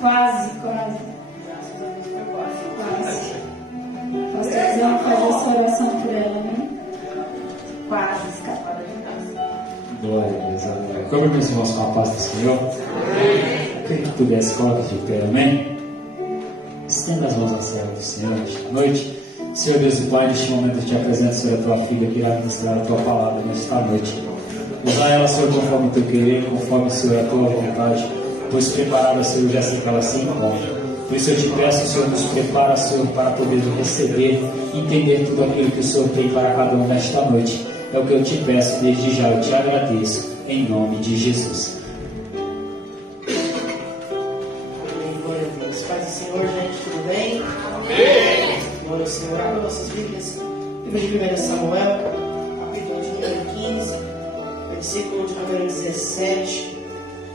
Quase. Pastorzão, faz essa oração por ela, né? Quase escapada de casa. Glória a Deus, aleluia. Cobre meus irmãos com a paz do Senhor. Quem que pudesse, coloque de pé, amém? Estenda as mãos ao céu do Senhor nesta noite. Senhor Deus e Pai, neste momento eu te apresento, Senhor, a tua filha que irá ministrar a tua palavra nesta noite. Usa ela, Senhor, conforme o teu querer, conforme, Senhor, a tua vontade, pois preparada, Senhor, já sei que ela se encontra. Por isso eu te peço, Senhor, nos prepara, Senhor, para poder receber, entender tudo aquilo que o Senhor tem para cada um nesta noite. É o que eu te peço, desde já eu te agradeço, em nome de Jesus. Amém, glória a Deus. Paz do Senhor, gente, tudo bem? Amém. Glória ao Senhor. Abra nossas Bíblias. Livro de 1 Samuel, capítulo de número 15, versículo de número 17.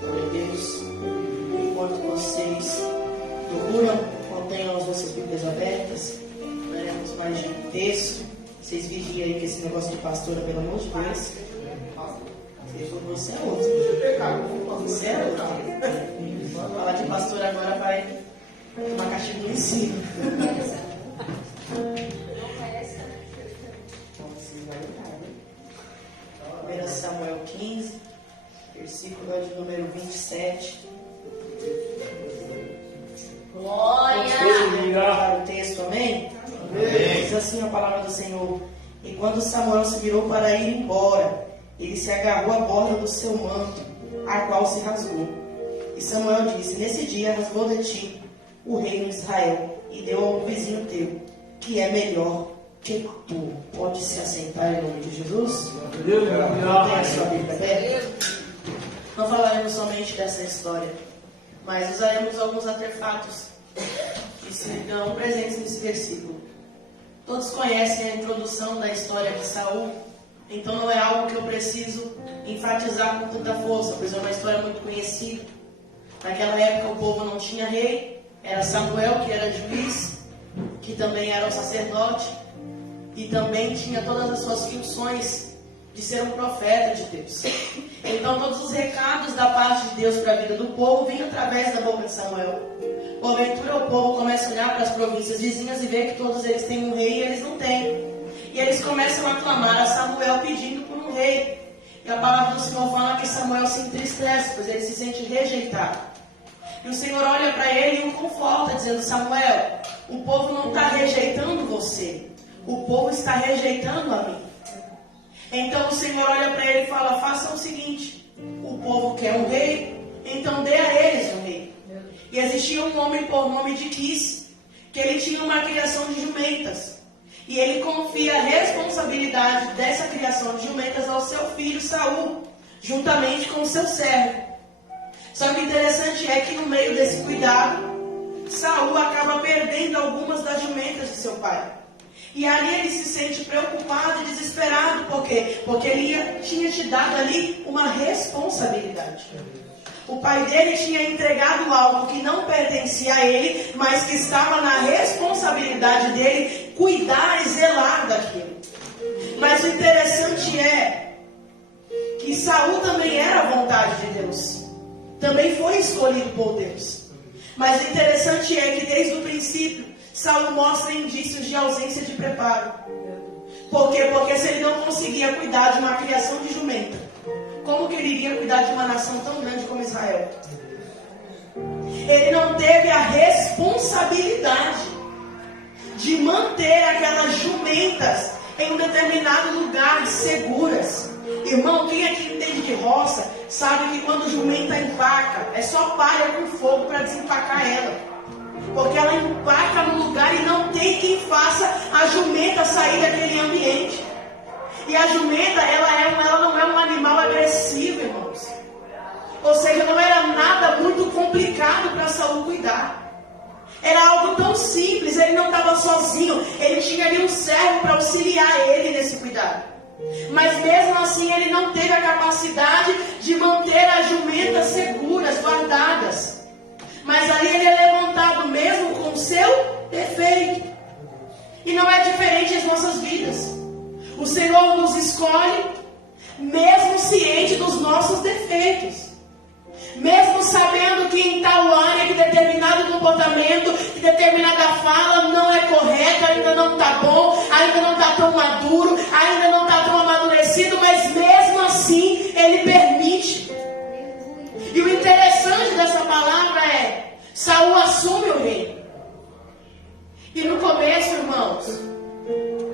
Glória a Deus. Enquanto vocês procuram, mantenham as vossas Bíblias abertas. Leremos mais de um texto. Vocês vigiem aí que esse negócio de pastora, pelo amor de Deus. Você é outro. Você é outro. Falar de pastor agora vai tomar castigo em cima. Vocês vão lutar, né? 1 Samuel 15, versículo de número 27. Glória! O texto, amém? Diz assim a palavra do Senhor: E quando Samuel se virou para ir embora, ele se agarrou à borda do seu manto, a qual se rasgou. E Samuel disse: Nesse dia rasgou de ti o reino de Israel, e deu ao vizinho teu, que é melhor que tu. Pode se assentar em nome de Jesus? Tem a sua Bíblia aberta? Não falaremos somente dessa história, mas usaremos alguns artefatos que se dão presentes nesse versículo. Todos conhecem a introdução da história de Saul, então não é algo que eu preciso enfatizar com tanta força, pois é uma história muito conhecida. Naquela época o povo não tinha rei, era Samuel que era juiz, que também era um sacerdote, e também tinha todas as suas funções de ser um profeta de Deus. Então todos os recados da parte de Deus para a vida do povo vinham através da boca de Samuel. Porventura o povo começa a olhar para as províncias vizinhas e ver que todos eles têm um rei e eles não têm. E eles começam a clamar a Samuel pedindo por um rei. E a palavra do Senhor fala que Samuel se entristece, pois ele se sente rejeitado. E o Senhor olha para ele e o conforta, dizendo: Samuel, o povo não está rejeitando você, o povo está rejeitando a mim. Então o Senhor olha para ele e fala: faça o seguinte, o povo quer um rei, então dê a eles um rei. E existia um homem por nome de Quis, que ele tinha uma criação de jumentas. E ele confia a responsabilidade dessa criação de jumentas ao seu filho Saul, juntamente com o seu servo. Só que o interessante é que no meio desse cuidado, Saul acaba perdendo algumas das jumentas de seu pai. E ali ele se sente preocupado e desesperado. Por quê? Porque ele tinha te dado ali uma responsabilidade. O pai dele tinha entregado algo que não pertencia a ele, mas que estava na responsabilidade dele cuidar e zelar daquilo. Mas o interessante é que Saul também era a vontade de Deus. Também foi escolhido por Deus. Mas o interessante é que desde o princípio, Saul mostra indícios de ausência de preparo. Por quê? Porque se ele não conseguia cuidar de uma criação de jumenta, como que ele iria cuidar de uma nação tão grande como Israel? Ele não teve a responsabilidade de manter aquelas jumentas em um determinado lugar seguras. Irmão, quem aqui entende de roça sabe que quando jumenta empaca, é só palha com fogo para desempacar ela. Porque ela empaca no lugar e não tem quem faça a jumenta sair daquele ambiente. E a jumenta, ela não é um animal agressivo, irmãos. Ou seja, não era nada muito complicado para Saul cuidar. Era algo tão simples, ele não estava sozinho. Ele tinha ali um servo para auxiliar ele nesse cuidado. Mas mesmo assim, ele não teve a capacidade de manter as jumentas seguras, guardadas. Mas ali ele é levantado mesmo com o seu defeito. E não é diferente as nossas vidas. O Senhor nos escolhe, mesmo ciente dos nossos defeitos. Mesmo sabendo que em tal área que determinado não está bom, ainda não está tão maduro, ainda não está tão amadurecido, mas mesmo assim Ele permite. E o interessante dessa palavra é: Saul assume o reino. E no começo, irmãos,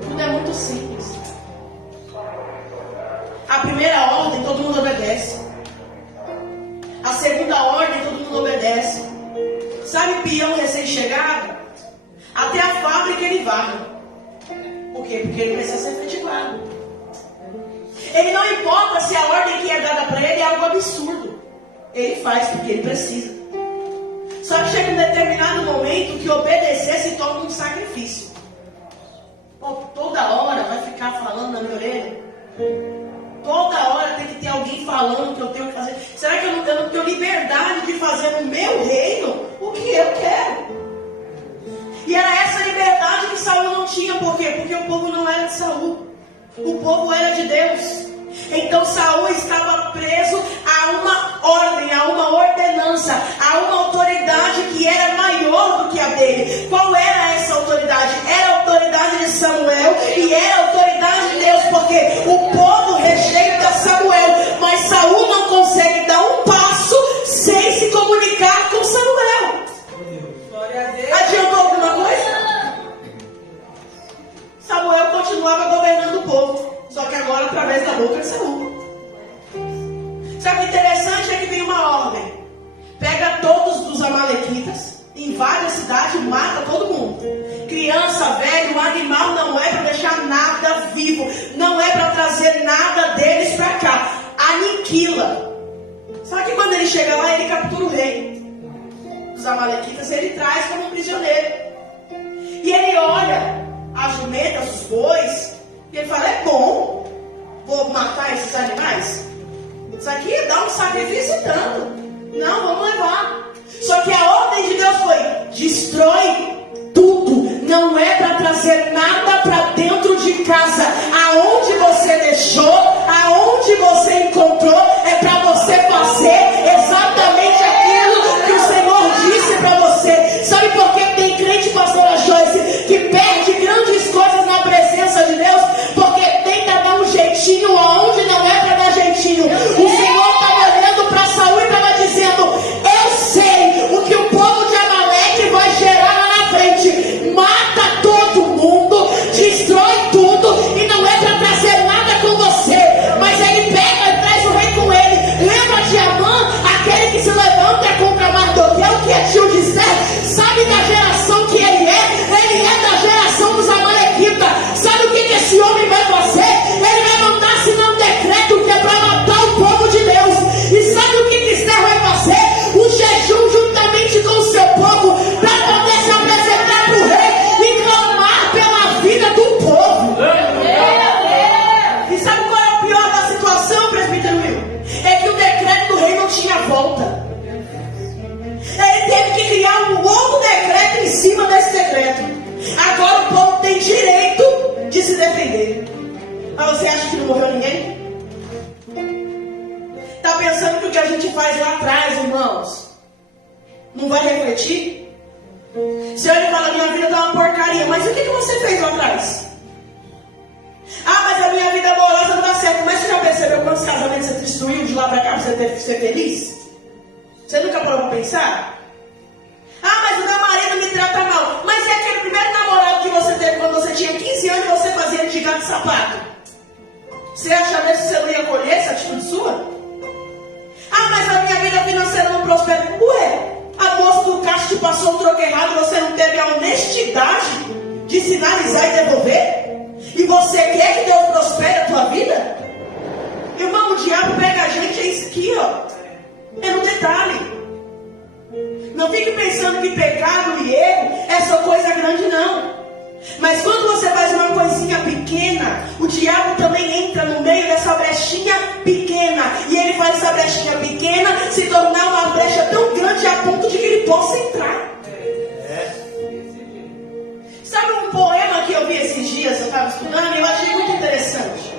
tudo é muito simples. A primeira ordem, todo mundo obedece. A segunda ordem, todo mundo obedece. Sabe peão recém-chegado? Até a fábrica ele vai. Por quê? Porque ele precisa ser efetivado. Ele não importa se a ordem que é dada para ele é algo absurdo. Ele faz porque ele precisa. Só que chega um determinado momento que obedecer se torna um sacrifício. Pô, toda hora vai ficar falando na minha orelha. Toda hora tem que ter alguém falando o que eu tenho que fazer. Será que eu não tenho liberdade de fazer no meu reino o que eu quero? E era essa liberdade que Saul não tinha. Por quê? Porque o povo não era de Saul. O povo era de Deus. Então Saul estava preso a uma ordem, a uma ordenança, a uma autoridade que era maior do que a dele. Qual era essa autoridade? Era a autoridade de Samuel e era a autoridade de Deus, porque o povo rejeita Samuel, mas Saul não consegue dar um passo sem se comunicar com Samuel. Adiantou alguma coisa? Samuel continuava governando o povo, só que agora através da boca de Saul. Sabe o que interessante é que vem uma ordem: pega todos os amalequitas, invade a cidade e mata todo mundo. Criança, velho, animal, não é para deixar nada vivo, não é para trazer nada deles para cá. Aniquila. Só que quando ele chega lá, ele captura o rei dos amalequitas, ele traz como um prisioneiro. E ele olha as jumentas, os bois, e ele fala: é bom, vou matar esses animais? Isso aqui dá um sacrifício e tanto. Não, vamos levar. Só que a ordem de Deus foi: destrói tudo. Não é para trazer nada para dentro de casa. Aonde você deixou, aonde você encontrou, é para você fazer exatamente aquilo que o Senhor disse para você. Sabe por que tem crente, pastora Joyce, que perde grandes coisas na presença de Deus? Porque tenta dar um jeitinho aonde não é para dar jeitinho. O Senhor estava olhando para Saul e estava dizendo: eu sei o que o povo de Amaleque vai gerar lá na frente. Mata todo mundo, destrói tudo, e não é para trazer nada com você. Mas ele pega e traz o rei com ele. Lembra de Amã, aquele que se levanta contra Mardoqueu, que é tio de Esther? Sabe da geração que ele é? Ele é da geração dos amalequitas. Sabe o que esse homem vai fazer? Ele vai mandar assinar um decreto que é para matar o povo de Deus. E sabe o que Esther vai fazer? O jejum juntamente com o seu povo, para poder se apresentar para o rei e clamar pela vida do povo. E sabe qual é o pior da situação, presbítero Will? É que o decreto do rei não tinha volta. Ele teve que criar um outro decreto em cima desse decreto. Agora o povo tem direito de se defender. Mas você acha que não morreu ninguém? Está pensando que o que a gente faz lá atrás, irmãos, não vai refletir? Se ele fala: minha vida está uma porcaria, mas o que você fez lá atrás? Ah, mas a minha vida amorosa não dá certo. Mas você já percebeu quantos casamentos você destruiu de lá para cá para você ter que ser feliz? Você nunca parou para pensar? Ah, mas o meu marido me trata mal. Mas é aquele primeiro namorado que você teve quando você tinha 15 anos e você fazia ele de gato de sapato. Você acha mesmo que você não ia colher essa atitude sua? Ah, mas a minha vida financeira não prospera. Ué, a moça do caixa te passou um troco errado, você não teve a honestidade de sinalizar e devolver? E você quer que Deus prospere a tua vida? Irmão, o diabo pega a gente, é isso aqui, ó. É no detalhe. Não fique pensando que pecado e erro é só coisa grande, não. Mas quando você faz uma coisinha pequena, o diabo também entra no meio dessa brechinha pequena. E ele faz essa brechinha pequena se tornar uma brecha tão grande a ponto de que ele possa entrar. Sabe um poema que eu vi esses dias, eu estava estudando, e eu achei muito interessante.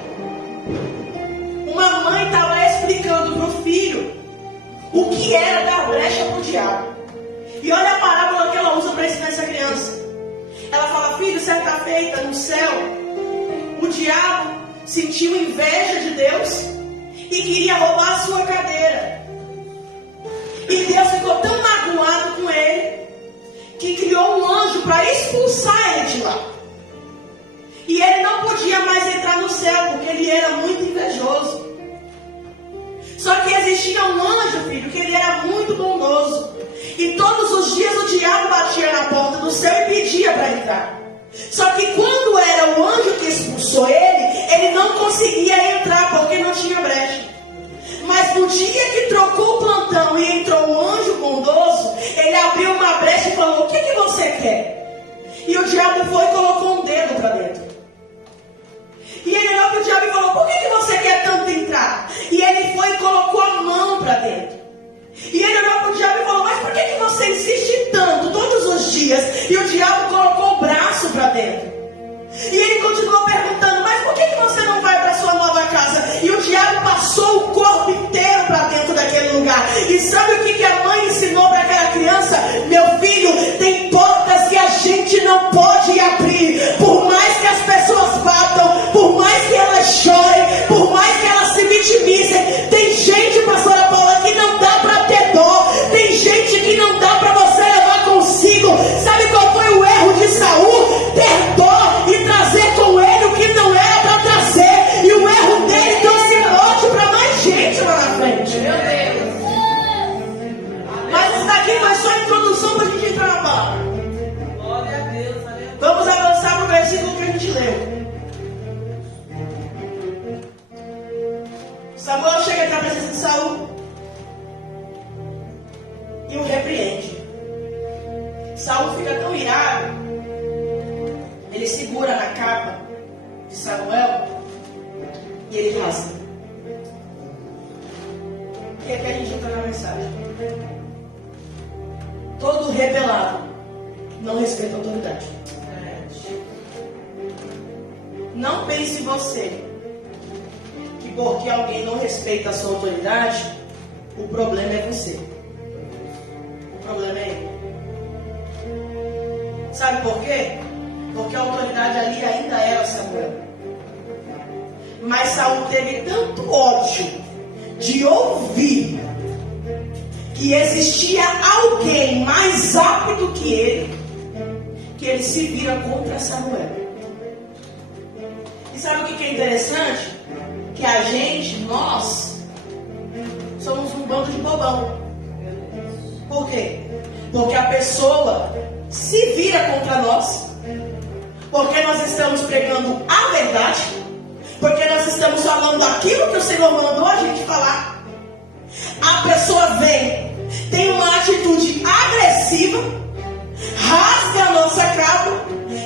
Uma mãe estava explicando para o filho o que era dar brecha para o diabo. E olha a parábola que ela usa para ensinar essa criança. Ela fala: filho, certa feita no céu, o diabo sentiu inveja de Deus e queria roubar a sua cadeira. E Deus ficou tão magoado com ele que criou um anjo para expulsar ele de lá. E ele não podia mais entrar no céu porque ele era muito invejoso. Só que existia um anjo, filho, que ele era muito bondoso. E todos os dias o diabo batia na porta do céu e pedia para entrar. Só que quando era o anjo que expulsou ele não conseguia entrar porque não tinha brecha. Mas no dia que trocou o plantão e entrou o anjo bondoso, ele abriu uma brecha e falou: o que você quer? E o diabo foi e colocou um dedo para dentro. E ele olhou para o diabo e falou: por que você quer tanto entrar? E ele foi e colocou a mão para dentro. E ele olhou para o diabo e falou: mas por que você insiste tanto todos os dias? E o diabo colocou o braço para dentro. E ele continuou perguntando: mas por que você não vai para sua nova casa? E o diabo passou o corpo inteiro para dentro daquele lugar. E sabe o que a mãe ensinou para aquela criança? Meu filho, tem portas que a gente não pode abrir. Por mais que as pessoas batam, por mais que elas chorem, por mais que elas se vitimizem, tem gente, pastora Paula, que não dá para ter dó. Tem gente que não dá para você levar consigo. Sabe qual foi o erro de Saul? Ter dó e trazer com ele o que não era para trazer. E o erro dele trouxe morte para mais gente lá na frente. Meu Deus. Mas isso daqui foi só a introdução para a gente entrar na palavra. Glória a Deus. Vamos avançar para o versículo que a gente leu. Samuel chega na presença de Saul e o repreende. Saul fica tão irado, ele segura na capa de Samuel e ele rasga. E aqui a gente entra na mensagem. Todo rebelado não respeita a autoridade. Não pense você que porque alguém não respeita a sua autoridade, o problema é você. O problema é ele. Sabe por quê? Porque a autoridade ali ainda era Samuel. Mas Saul teve tanto ódio de ouvir que existia alguém mais apto que ele se vira contra Samuel. E sabe o que é interessante? Que a gente, nós, somos um bando de bobão. Por quê? Porque a pessoa se vira contra nós, porque nós estamos pregando a verdade, porque nós estamos falando aquilo que o Senhor mandou a gente falar. A pessoa vem, tem uma atitude agressiva, rasga a nossa capa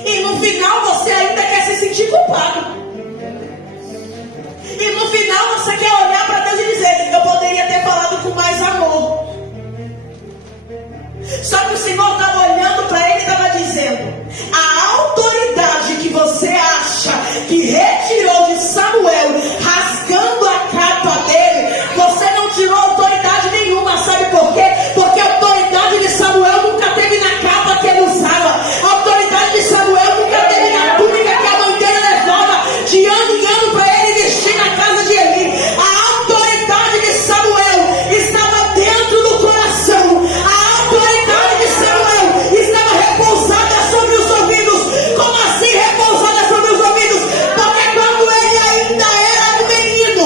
e no final você ainda quer se sentir culpado. E no final você quer olhar para Deus e dizer: eu poderia ter falado com mais amor. Só que o Senhor estava olhando para ele e estava dizendo: a autoridade que você acha que retirou de Samuel, rasgando a capa dele, você não tirou autoridade nenhuma. Sabe por quê? Porque a autoridade de Samuel nunca teve na capa que ele usava. A autoridade de Samuel nunca teve na túnica que a mãe dele levava de ano em ano para ele vestir na casa de Eli. A autoridade de Samuel estava dentro do coração. A autoridade de Samuel estava repousada sobre os ouvidos. Como assim repousada sobre os ouvidos? Porque quando ele ainda era um menino,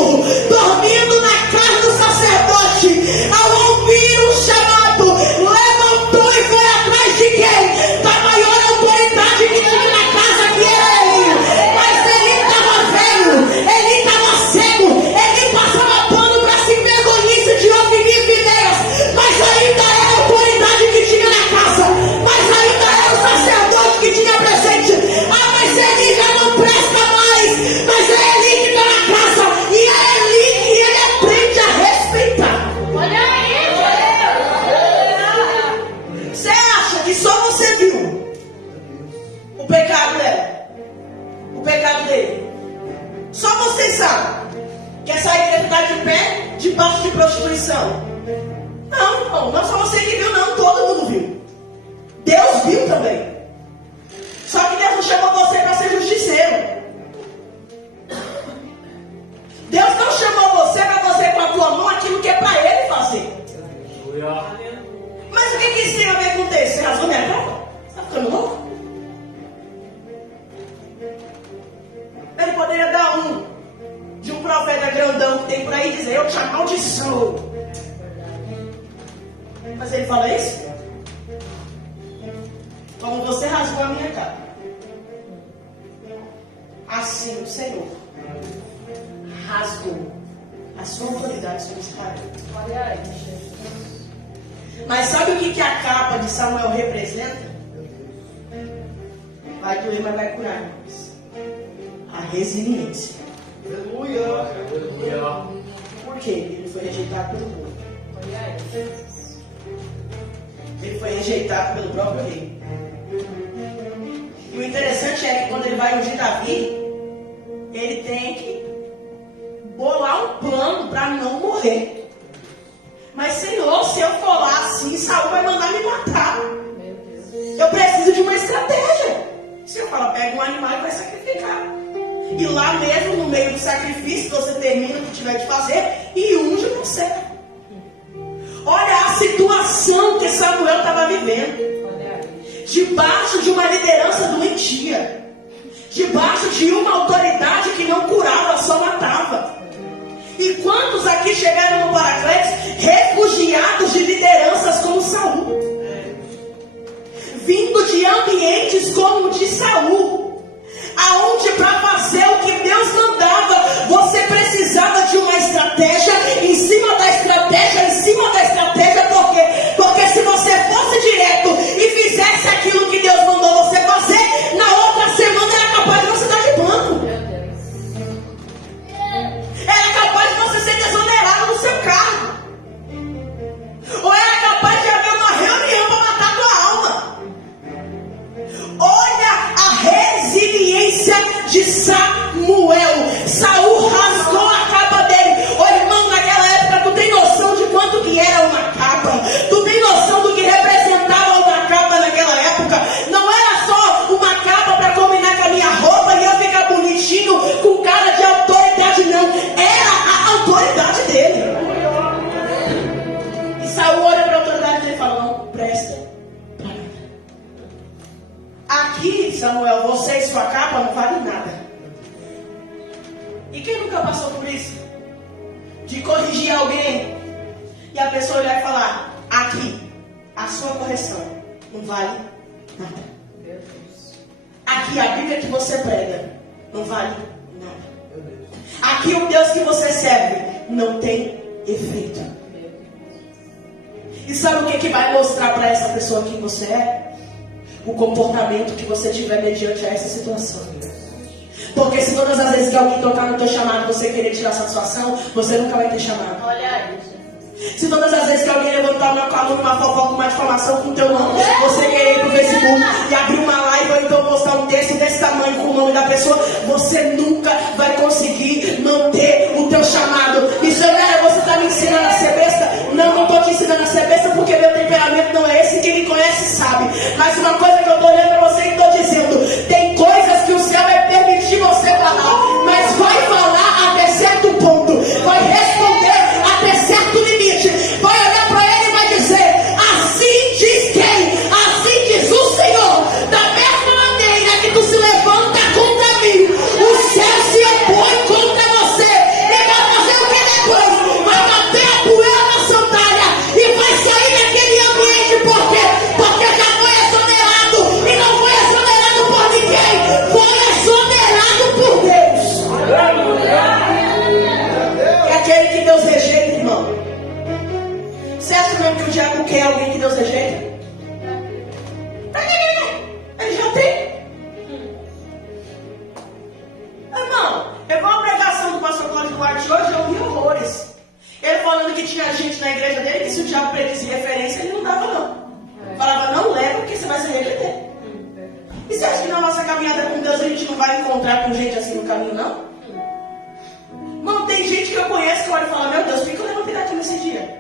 dormindo na casa do sacerdote, ao ouvir um chamado, levantou e foi atrás de quem? Da maior autoridade que tinha na casa, que era ele. Mas ele estava velho, ele estava cego, ele passava pano para se vergonhice de ouvir ideias, mas ainda era a autoridade que tinha na casa, mas ainda era o sacerdote que tinha presente. Ah, mas ele já não presta mais, mas é ele que está na casa, e é ele que ele aprende a respeitar. Olha aí, Você acha que só você viu o pecado dela? O pecado dele? Só você sabe que essa igreja está de pé debaixo de prostituição? Não, irmão, não só você que viu, não, todo mundo viu. Deus viu também. Só Mas o que isso tem a ver com o texto? Você rasgou minha capa? Você está ficando louco? Ele poderia dar de um profeta grandão que tem por aí e dizer: eu te amaldiçoo. Mas ele fala isso? Como você rasgou a minha capa, assim o Senhor rasgou a sua autoridade sobre Israel. Mas sabe o que a capa de Samuel representa? Vai doer, mas vai curar. A resiliência. Aleluia. Por quê? Ele foi rejeitado pelo povo. Ele foi rejeitado pelo próprio rei. E o interessante é que quando ele vai ungir Davi, ele tem que bolar um plano para não morrer. Mas Senhor, se eu for lá assim, Saul vai mandar me matar. Eu preciso de uma estratégia. O Senhor fala: pega um animal e vai sacrificar. E lá mesmo, no meio do sacrifício, você termina o que tiver de fazer e unge você. Olha a situação que Samuel estava vivendo. Debaixo de uma liderança doentia. Debaixo de uma autoridade que não curava, só matava. E quantos aqui chegaram no Paracletos refugiados de lideranças como Saul? Vindo de ambientes como o de Saul, aonde para fazer o que Deus mandava, você precisava de uma estratégia, em cima da estratégia, em cima da estratégia. Por quê? Porque se você fosse direto e fizesse aquilo que Deus mandou você fazer, na outra semana era capaz de você estar de banco. Era capaz de você ser desonerado no seu carro. Ou era capaz de haver uma reunião para matar a tua alma. Olha a resiliência de Samuel. Saul rasgou a capa dele. Ô irmão, naquela época tu tem noção de quanto que era uma capa? Tu tem noção do que representava uma capa naquela época? Não era só uma capa para combinar com a minha roupa e eu ficar bonitinho com cara de autoridade, não. Era a autoridade dele. E Saul olha para a autoridade dele e fala: não presta para nada. Aqui, Samuel, você e sua capa não valem nada. E quem nunca passou por isso? De corrigir alguém e a pessoa olhar e falar: aqui, a sua correção não vale nada. Aqui, a Bíblia que você prega não vale nada. Aqui, o Deus que você serve não tem efeito. E sabe o que vai mostrar para essa pessoa quem você é? O comportamento que você tiver mediante a essa situação. Porque se todas as vezes que alguém tocar no teu chamado você querer tirar satisfação, você nunca vai ter chamado. Olha aí. Se todas as vezes que alguém levantar uma calúnia, uma fofoca, uma difamação com o teu nome, você querer ir pro Facebook e abrir uma live ou então postar um texto desse tamanho com o nome da pessoa, você nunca vai conseguir manter o teu chamado. Isso é, você está me ensinando a ser besta? Não estou te ensinando a ser besta, porque meu temperamento não é esse. Quem me conhece sabe. Mas uma coisa que eu estou olhando para você e estou dizendo: tem coisas que o céu vai permitir você falar, mas vai falar até certo ponto, vai responder até certo limite. Vai olhar para ele e vai dizer: assim diz quem? Assim diz o Senhor. Da mesma maneira que tu se levanta contra mim, o céu se opõe contra você. E vai fazer o que depois? Vai bater a poeira na sandália e vai sair daquele ambiente. Por quê? Porque já foi exonerado. E não foi exonerado por ninguém, foi exonerado por Deus. É aquele que Deus rejeita, irmão. Você acha mesmo que o diabo quer alguém que Deus rejeita? Ele já tem. Irmão, eu vou a pregação do pastor Cláudio Duarte hoje, eu vi horrores. Ele falando que tinha gente na igreja dele que se o diabo pedisse referência, ele não dava não. Falava: não leva, porque você vai se arrepender. E você acha que na nossa caminhada com Deus a gente não vai encontrar com gente assim no caminho, não? Não, tem gente que eu conheço que olha e fala: meu Deus, por que eu levantei daqui nesse dia?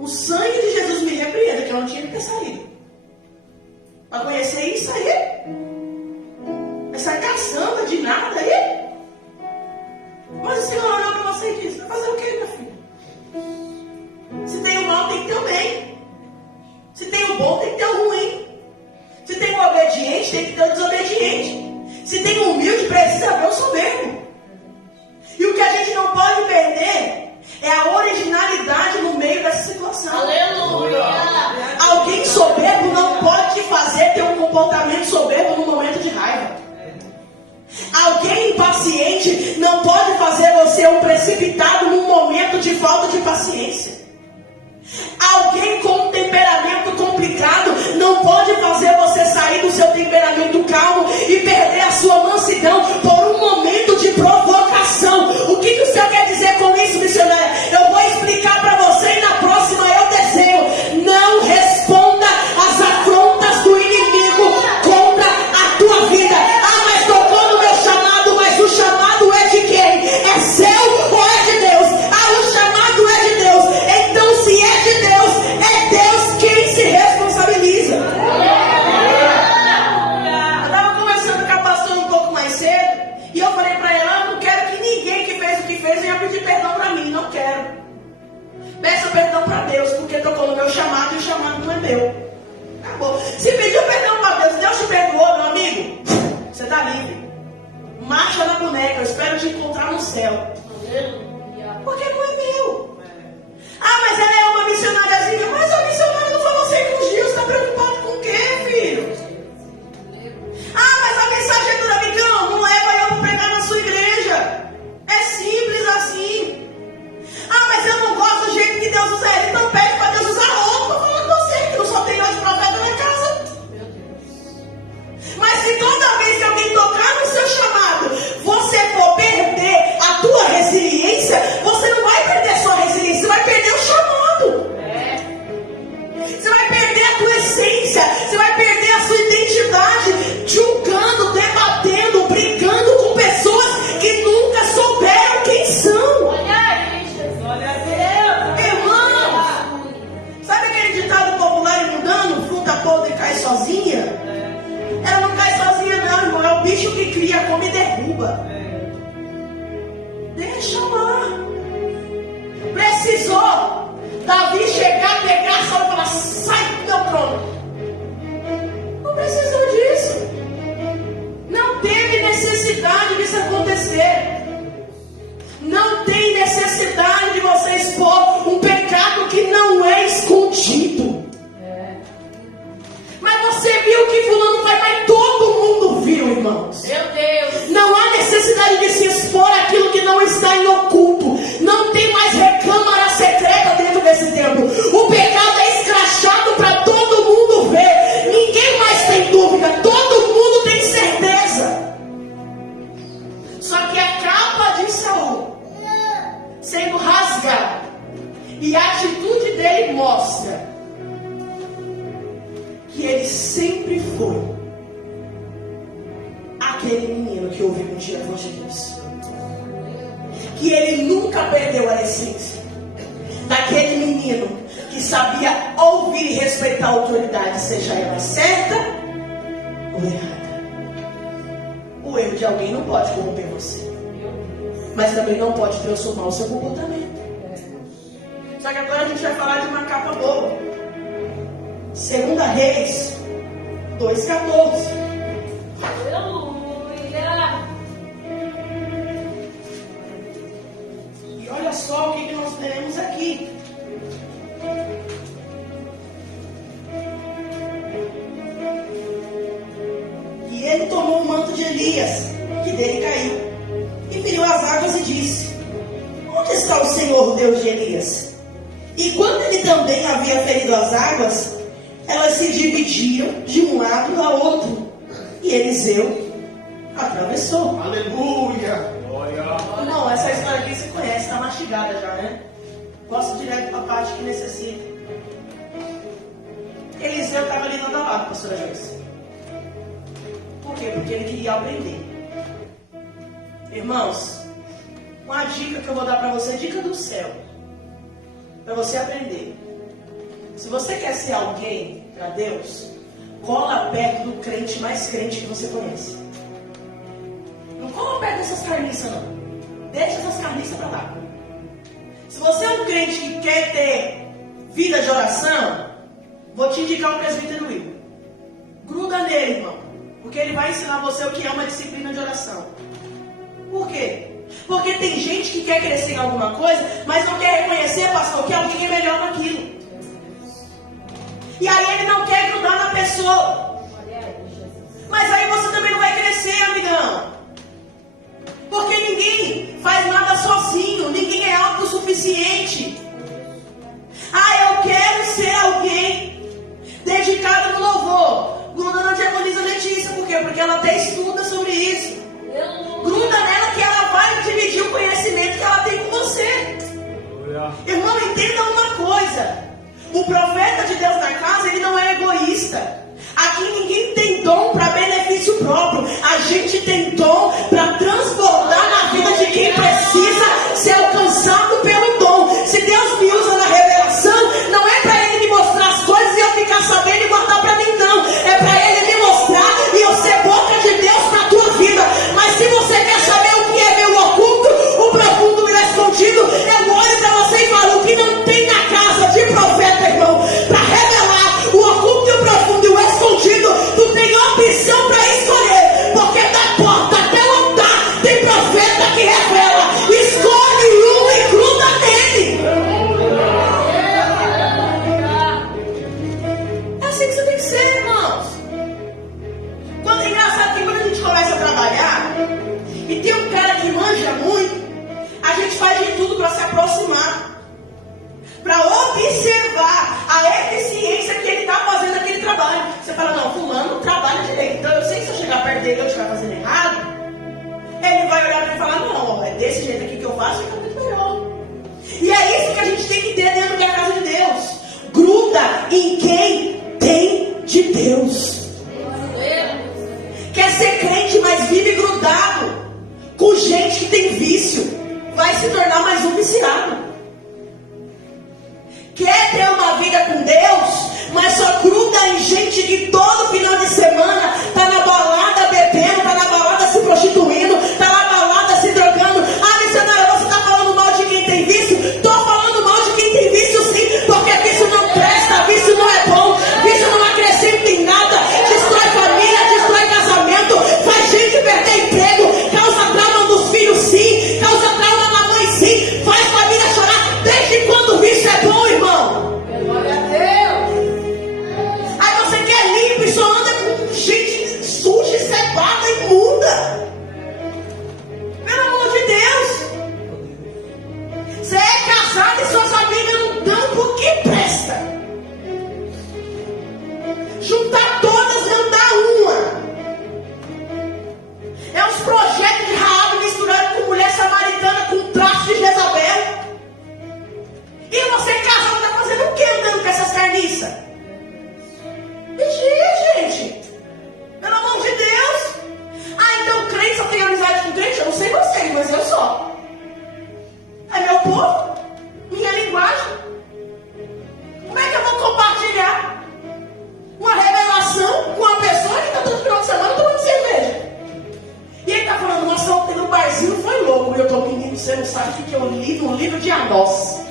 O sangue de Jesus me repreenda, que eu não tinha que ter saído. Para conhecer isso aí? Essa caçamba de nada aí? Mas o Senhor olhou para você e disse: vai fazer o que, minha filha? Se tem uma comportamento soberbo no momento de raiva. Alguém impaciente não pode fazer você um precipitado num momento de falta de paciência. Alguém com um temperamento complicado não pode fazer você sair do seu temperamento calmo e perder a sua mansidão por um momento de provocação. O que o Senhor quer dizer com isso, missionária? Eu vou explicar para você e na próxima eu desenho. Não responda às afrontas do inimigo contra a tua vida. Ah, mas tocou no meu chamado, mas o chamado é de quem? É seu ou é de Deus? Ah, o chamado é de Deus. Então, se é de Deus, é Deus quem se responsabiliza. Eu estava conversando com a pastora um pouco mais cedo e eu falei para ela: eu não quero que ninguém que fez o que fez venha pedir perdão para mim. Não quero. Peça perdão para Deus, porque tocou no meu chamado e o chamado não é meu. Acabou. Se pediu perdão para Deus, Deus te perdoou, meu amigo, você está livre. Marcha na boneca, eu espero te encontrar no céu. Porque não é meu. Ah, mas ela é uma missionariazinha. Mas a missionária não falou 5 dias. Você está preocupado com o quê, filho? Ah, mas a mensagem do amigão não leva eu para pregar na sua igreja. É simples assim. Ah, mas eu não gosto do jeito que Deus usa ele. Então pede para Deus usar outro. Estou falando com você, que não só tem hoje profeta na casa. Mas se toda vez que alguém tocar no seu chamado, você for perder a tua resiliência, você não vai perder a sua resiliência, você vai perder o chamado. Você vai perder a tua essência, você vai perder a sua identidade, julgando, debatendo, brigando com pessoas que nunca souberam quem são. Glória a Deus. Irmão, sabe aquele ditado popular e mudando? Fruta podre cai sozinha? Ela não cai sozinha não, irmão. É o bicho que cria, come e derruba. Deixa lá. Precisou Davi chegar, pegar Saul e falar: sai do meu trono. Não precisou disso. Não teve necessidade disso acontecer. Não tem necessidade de você expor um pecado que não é escondido. Mas você viu que fulano faz, mas todo mundo viu, irmãos. Meu Deus. Não há necessidade de se expor aquilo que não está em oculto. Não tem mais recâmara secreta dentro desse templo. O pecado é escrachado para todo mundo ver. Ninguém mais tem dúvida. Todo mundo tem certeza. Só que a capa de Saul sendo rasgada e a atitude dele mostra que ele sempre foi aquele menino que ouviu um dia a voz de Deus. Que ele nunca perdeu a essência daquele menino que sabia ouvir e respeitar a autoridade, seja ela certa ou errada. O erro de alguém não pode corromper você, mas também não pode transformar o seu comportamento. Só que agora a gente vai falar de uma capa boa. 2 Reis 2,14. Aleluia. E olha só o que nós teremos aqui. E ele tomou o manto de Elias, que dele caiu, e feriu as águas e disse: onde está o Senhor, o Deus de Elias? E quando ele também havia ferido as águas, elas se dividiram de um lado a outro. E Eliseu atravessou. Aleluia! Não, essa história aqui você conhece, está mastigada já, né? Gosto direto para a parte que necessita. Eliseu estava ali dando a lado, pastora Joyce. Por quê? Porque ele queria aprender. Irmãos, uma dica que eu vou dar para você, dica do céu, para você aprender. Se você quer ser alguém para Deus, cola perto do crente mais crente que você conhece. Não cola perto dessas carniças, não. Deixa essas carniças para lá. Se você é um crente que quer ter vida de oração, vou te indicar o presbítero Will. Gruda nele, irmão. Porque ele vai ensinar você o que é uma disciplina de oração. Por quê? Porque tem gente que quer crescer em alguma coisa, mas não quer reconhecer, pastor, que alguém é melhor naquilo. E aí ele não quer grudar na pessoa. suficiente. Eu quero ser alguém dedicado no louvor. Gruda na diaconisa Letícia, por quê? Porque ela até estuda sobre isso. Gruda nela que ela vai dividir o conhecimento que ela tem com você. Irmão, entenda uma coisa. O profeta de Deus na casa, ele não é egoísta. Aqui ninguém tem dom para benefício próprio. A gente tem dom para transbordar na vida de quem precisa ser alcançado pelo dom. Se Deus me usa na revelação, não é para Ele me mostrar as coisas e eu ficar sabendo e guardar para mim, não. É para Ele me mostrar e eu ser boca de Deus para a tua vida. Mas se você quer saber o que é meu oculto, o profundo, o escondido, eu olho para você e falo: o que não tem na casa de profeta, irmão, para revelar o oculto e o profundo e o escondido, tu tem opção para escolher, porque da porta até o altar tem profeta que revela. Escolhe um e gruda nele. É assim que você tem que ser, irmãos. Quando é engraçado que quando a gente começa a trabalhar e tem um cara que manja muito, a gente faz de tudo para se aproximar, para observar a eficiência que ele está fazendo aquele trabalho. Você fala: não, fulano trabalha direito, então eu sei que se eu chegar perto dele e eu estiver fazendo errado, ele vai olhar para mim e falar: não, é desse jeito aqui que eu faço, fica muito melhor. E é isso que a gente tem que ter dentro da casa de Deus. Gruda em quem tem de Deus. Quer ser crente, mas vive grudado com gente que tem vício, vai se tornar mais um viciado. Quer ter uma vida com Deus, mas só gruda em gente que todo final de semana está na balada bebendo, está na balada se prostituindo, está na balada se drogando. Missionária, você está falando mal de quem tem vício? Estou falando mal de quem tem vício, sim, porque vício não presta, vício não é bom, vício não acrescenta em nada, destrói família, destrói casamento, faz gente perder emprego, causa trauma nos filhos, sim, causa trauma na mãe, sim, faz família chorar. Desde quando o vício é bom, irmão? Glória a Deus. Aí você que é limpo e só anda com gente suja, cebada, imunda. Pelo amor de Deus. Você é casado e suas amigas não dão por que presta. Juntar todas não dá uma. É uns projetos de Raabe misturado com mulher samaritana, com traço de Jezabel. E você casado está fazendo o que andando com essas carniças? Vigia, gente. Pelo amor de Deus. Então crente só tem amizade com crente? Eu não sei vocês, mas eu só. É meu povo, minha linguagem. Como é que eu vou compartilhar uma revelação com uma pessoa que está todo final de semana tomando cerveja? E ele está falando: nossa, ontem no barzinho foi louco. E eu estou pedindo, você não sabe o que eu li no livro de Amós.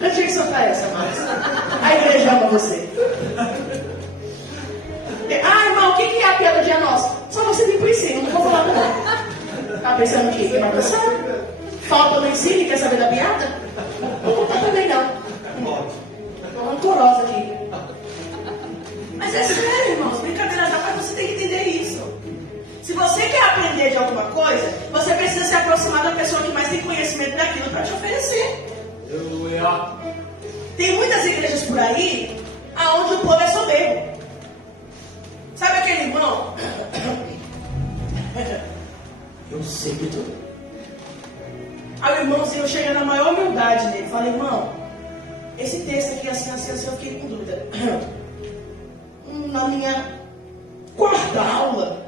Eu tinha que soltar essa, mas a igreja ama você. Irmão, o que é a piada de Amós? Só você me ensina, eu não vou falar não. Tá pensando o quê? Que vai pensar? Falta no ensino e quer saber da piada? Não vou contar também não. Tô rancorosa aqui. Mas é sério, irmãos, brincadeiras da parte, você tem que entender isso. Se você quer aprender de alguma coisa, você precisa se aproximar da pessoa que mais tem conhecimento daquilo para te oferecer. Tem muitas igrejas por aí aonde o povo é soberbo. Sabe aquele irmão? Eu sei de tudo. Aí o irmãozinho chega na maior humildade dele. Fala: irmão, esse texto aqui assim, eu fiquei com dúvida. Na minha quarta aula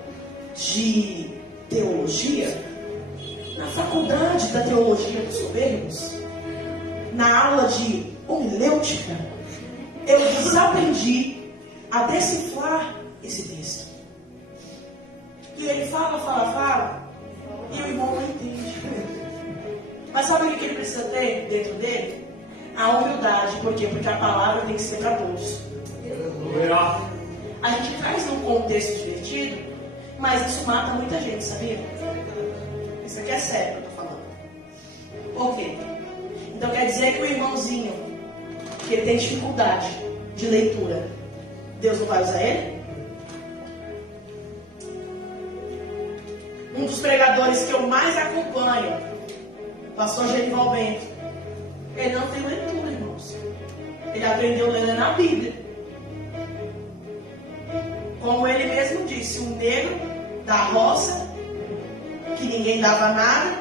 de teologia, na faculdade da teologia dos soberbos, na aula de homilêutica, eu desaprendi a decifrar esse texto. E ele fala, e o irmão não entende. Mas sabe o que ele precisa ter dentro dele? A humildade. Por quê? Porque a palavra tem que ser para todos. A gente traz num contexto divertido, mas isso mata muita gente, sabia? Isso aqui é sério que eu estou falando. Por quê? Então quer dizer que o irmãozinho, que ele tem dificuldade de leitura, Deus não vai usar ele? Um dos pregadores que eu mais acompanho pastor Genival Bento, ele não tem leitura, irmãos. Ele aprendeu lendo na Bíblia. Como ele mesmo disse, um negro da roça, que ninguém dava nada,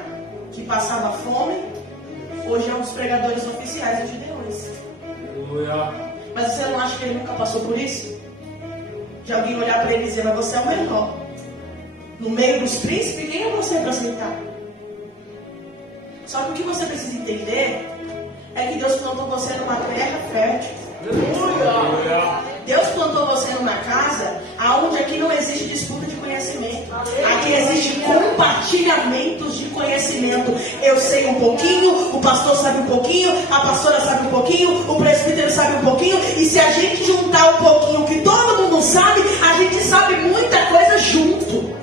que passava fome, hoje é um dos pregadores oficiais dos Gideões. Mas você não acha que ele nunca passou por isso? De alguém olhar para ele e dizer, mas você é o menor. No meio dos príncipes, quem é você para aceitar? Só que o que você precisa entender é que Deus plantou você numa terra fértil. Deus plantou você numa casa onde aqui não existe disputa de conhecimento. Aqui existe compartilhamentos de conhecimento. Eu sei um pouquinho, o pastor sabe um pouquinho, a pastora sabe um pouquinho, o presbítero sabe um pouquinho. E se a gente juntar um pouquinho que todo mundo sabe, a gente sabe muita coisa junto.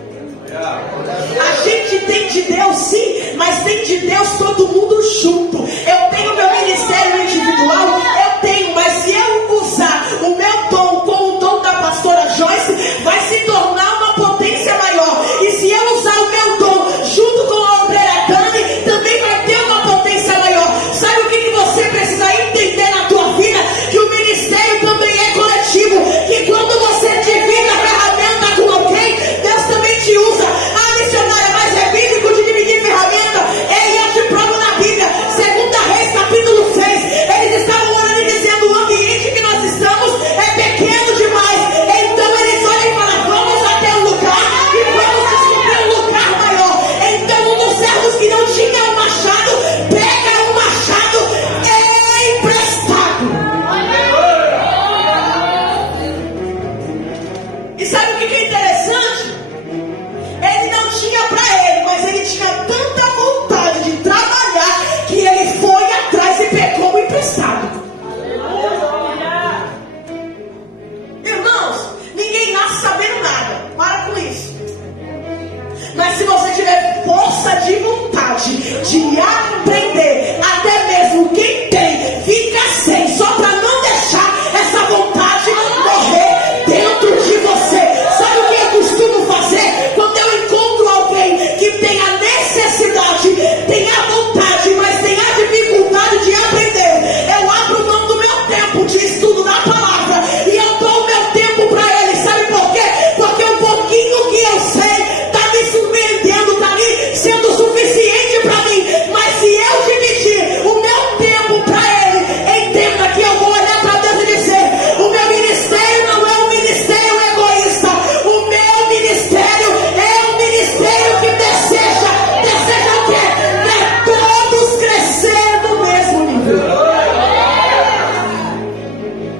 A gente tem de Deus sim, mas tem de Deus todo mundo junto. Eu tenho meu ministério individual, eu tenho, mas se eu usar o meu dom como o dom da pastora Joyce, vai se tornar uma potência maior. E se eu usar o meu dom junto com a obreira Dani, também vai ter uma potência maior. Sabe o que você precisa entender na tua vida? Que o ministério também é coletivo. Que quando você divide a ferramenta com alguém, Deus também te usa. A missionária, mas é bíblico de dividir ferramenta? Eu te provo na Bíblia. 2 Reis, capítulo 6. Eles estavam orando e dizendo, o ambiente que nós estamos é pequeno demais. Então eles olham e falam, vamos até o lugar e vamos descobrir um lugar maior. Então um dos servos que não tinha um machado, pega um machado emprestado. E sabe o que é interessante? Ele não tinha para ele, mas ele tinha tanta vontade de trabalhar que ele foi atrás e pegou o emprestado. Irmãos, ninguém nasce sabendo nada. Para com isso. Mas se você tiver força de vontade de aprender, até mesmo quem tem, fica sem, só para não deixar essa vontade morrer dentro de você. Sabe o que eu costumo fazer? Quando eu encontro alguém que tem a necessidade, tem a vontade, mas tem a dificuldade de aprender, eu abro mão do meu tempo de estudo da palavra e eu dou o meu tempo para ele. Sabe por quê? Porque o pouquinho que eu sei está me surpreendendo, está me sendo suficiente para mim. Mas se eu dividir o meu tempo para ele, entenda que eu vou olhar para Deus e dizer, o meu ministério não é um ministério egoísta. O meu ministério é um ministério que deseja o quê? Ver todos crescer no mesmo nível.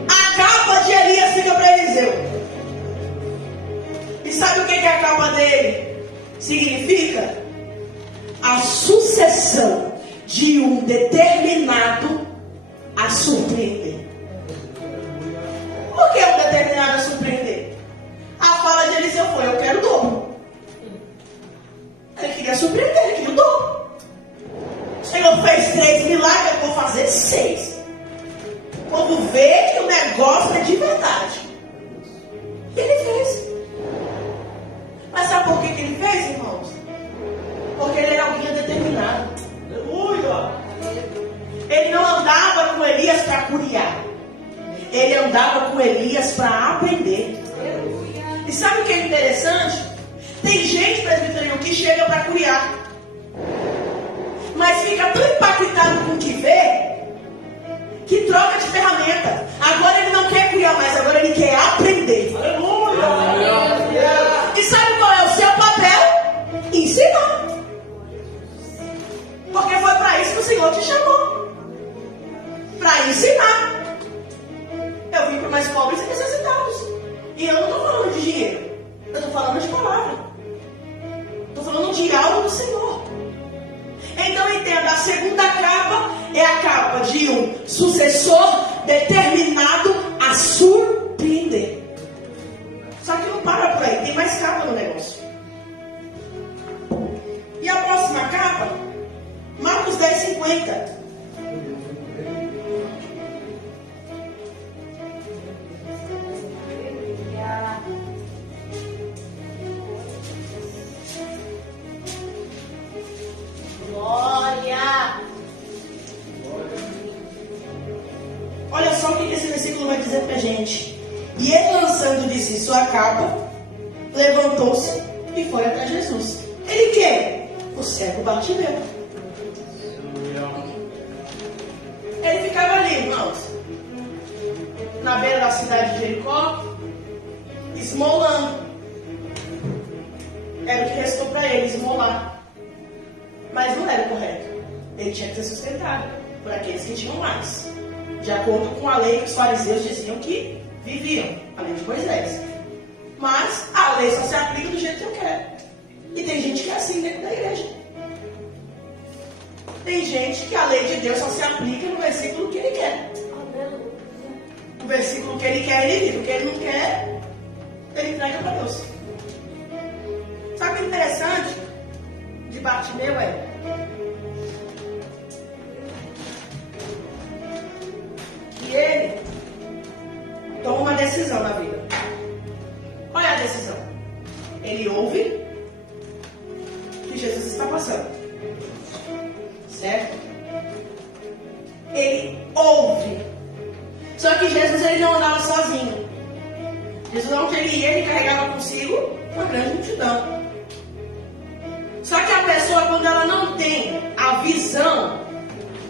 A capa de Elias fica para Eliseu. E sabe o que a capa dele significa? A sucessão de um determinado a surpreender. Por que um determinado a surpreender? A fala de Eliseu foi, eu quero o dobro. Ele queria surpreender, ele queria o dobro. O Senhor fez 3 milagres, eu vou fazer 6. Quando vê que o negócio é de verdade. Ele fez. Mas sabe por que ele fez, irmãos? Porque ele era alguém determinado. Aleluia! Ele não andava com Elias para curiar. Ele andava com Elias para aprender. E sabe o que é interessante? Tem gente, presbiteriano, que chega para curiar, mas fica tão impactado com o que vê, que troca de ferramenta. Agora ele não quer curiar mais, agora ele quer aprender. Aleluia! E sabe qual é o seu papel? Ensinar. Porque foi para isso que o Senhor te chamou. Para ensinar. Eu vim para mais pobres e necessitados. E eu não estou falando de dinheiro. Eu estou falando de palavra. Estou falando de algo do Senhor. Então entenda, a segunda capa é a capa de um sucessor determinado a surpreender. Só que não para por aí, tem mais capa no negócio. E a próxima capa, Marcos 10:50. Olha só o que esse versículo vai dizer pra gente. E ele, lançando de si sua capa, levantou-se e foi até Jesus. Ele quem? O cego Bartimeu. Ele ficava ali, irmãos, na beira da cidade de Jericó, esmolando. Era o que restou para ele, esmolar. Mas não era correto. Ele tinha que ser sustentado por aqueles que tinham mais, de acordo com a lei que os fariseus diziam que viviam, a lei de Moisés. Mas a lei só se aplica do jeito que eu quero. E tem gente que é assim dentro da igreja. Tem gente que a lei de Deus só se aplica no versículo que ele quer. O versículo que ele quer, ele vive. O que ele não quer, ele entrega para Deus. Sabe o que é interessante de Bartimeu é? Que ele toma uma decisão na vida. Qual é a decisão? Ele ouve que Jesus está passando. Certo? Ele ouve. Só que Jesus ele não andava sozinho. Jesus, onde ele ia, ele carregava consigo uma grande multidão. Só que a pessoa, quando ela não tem a visão,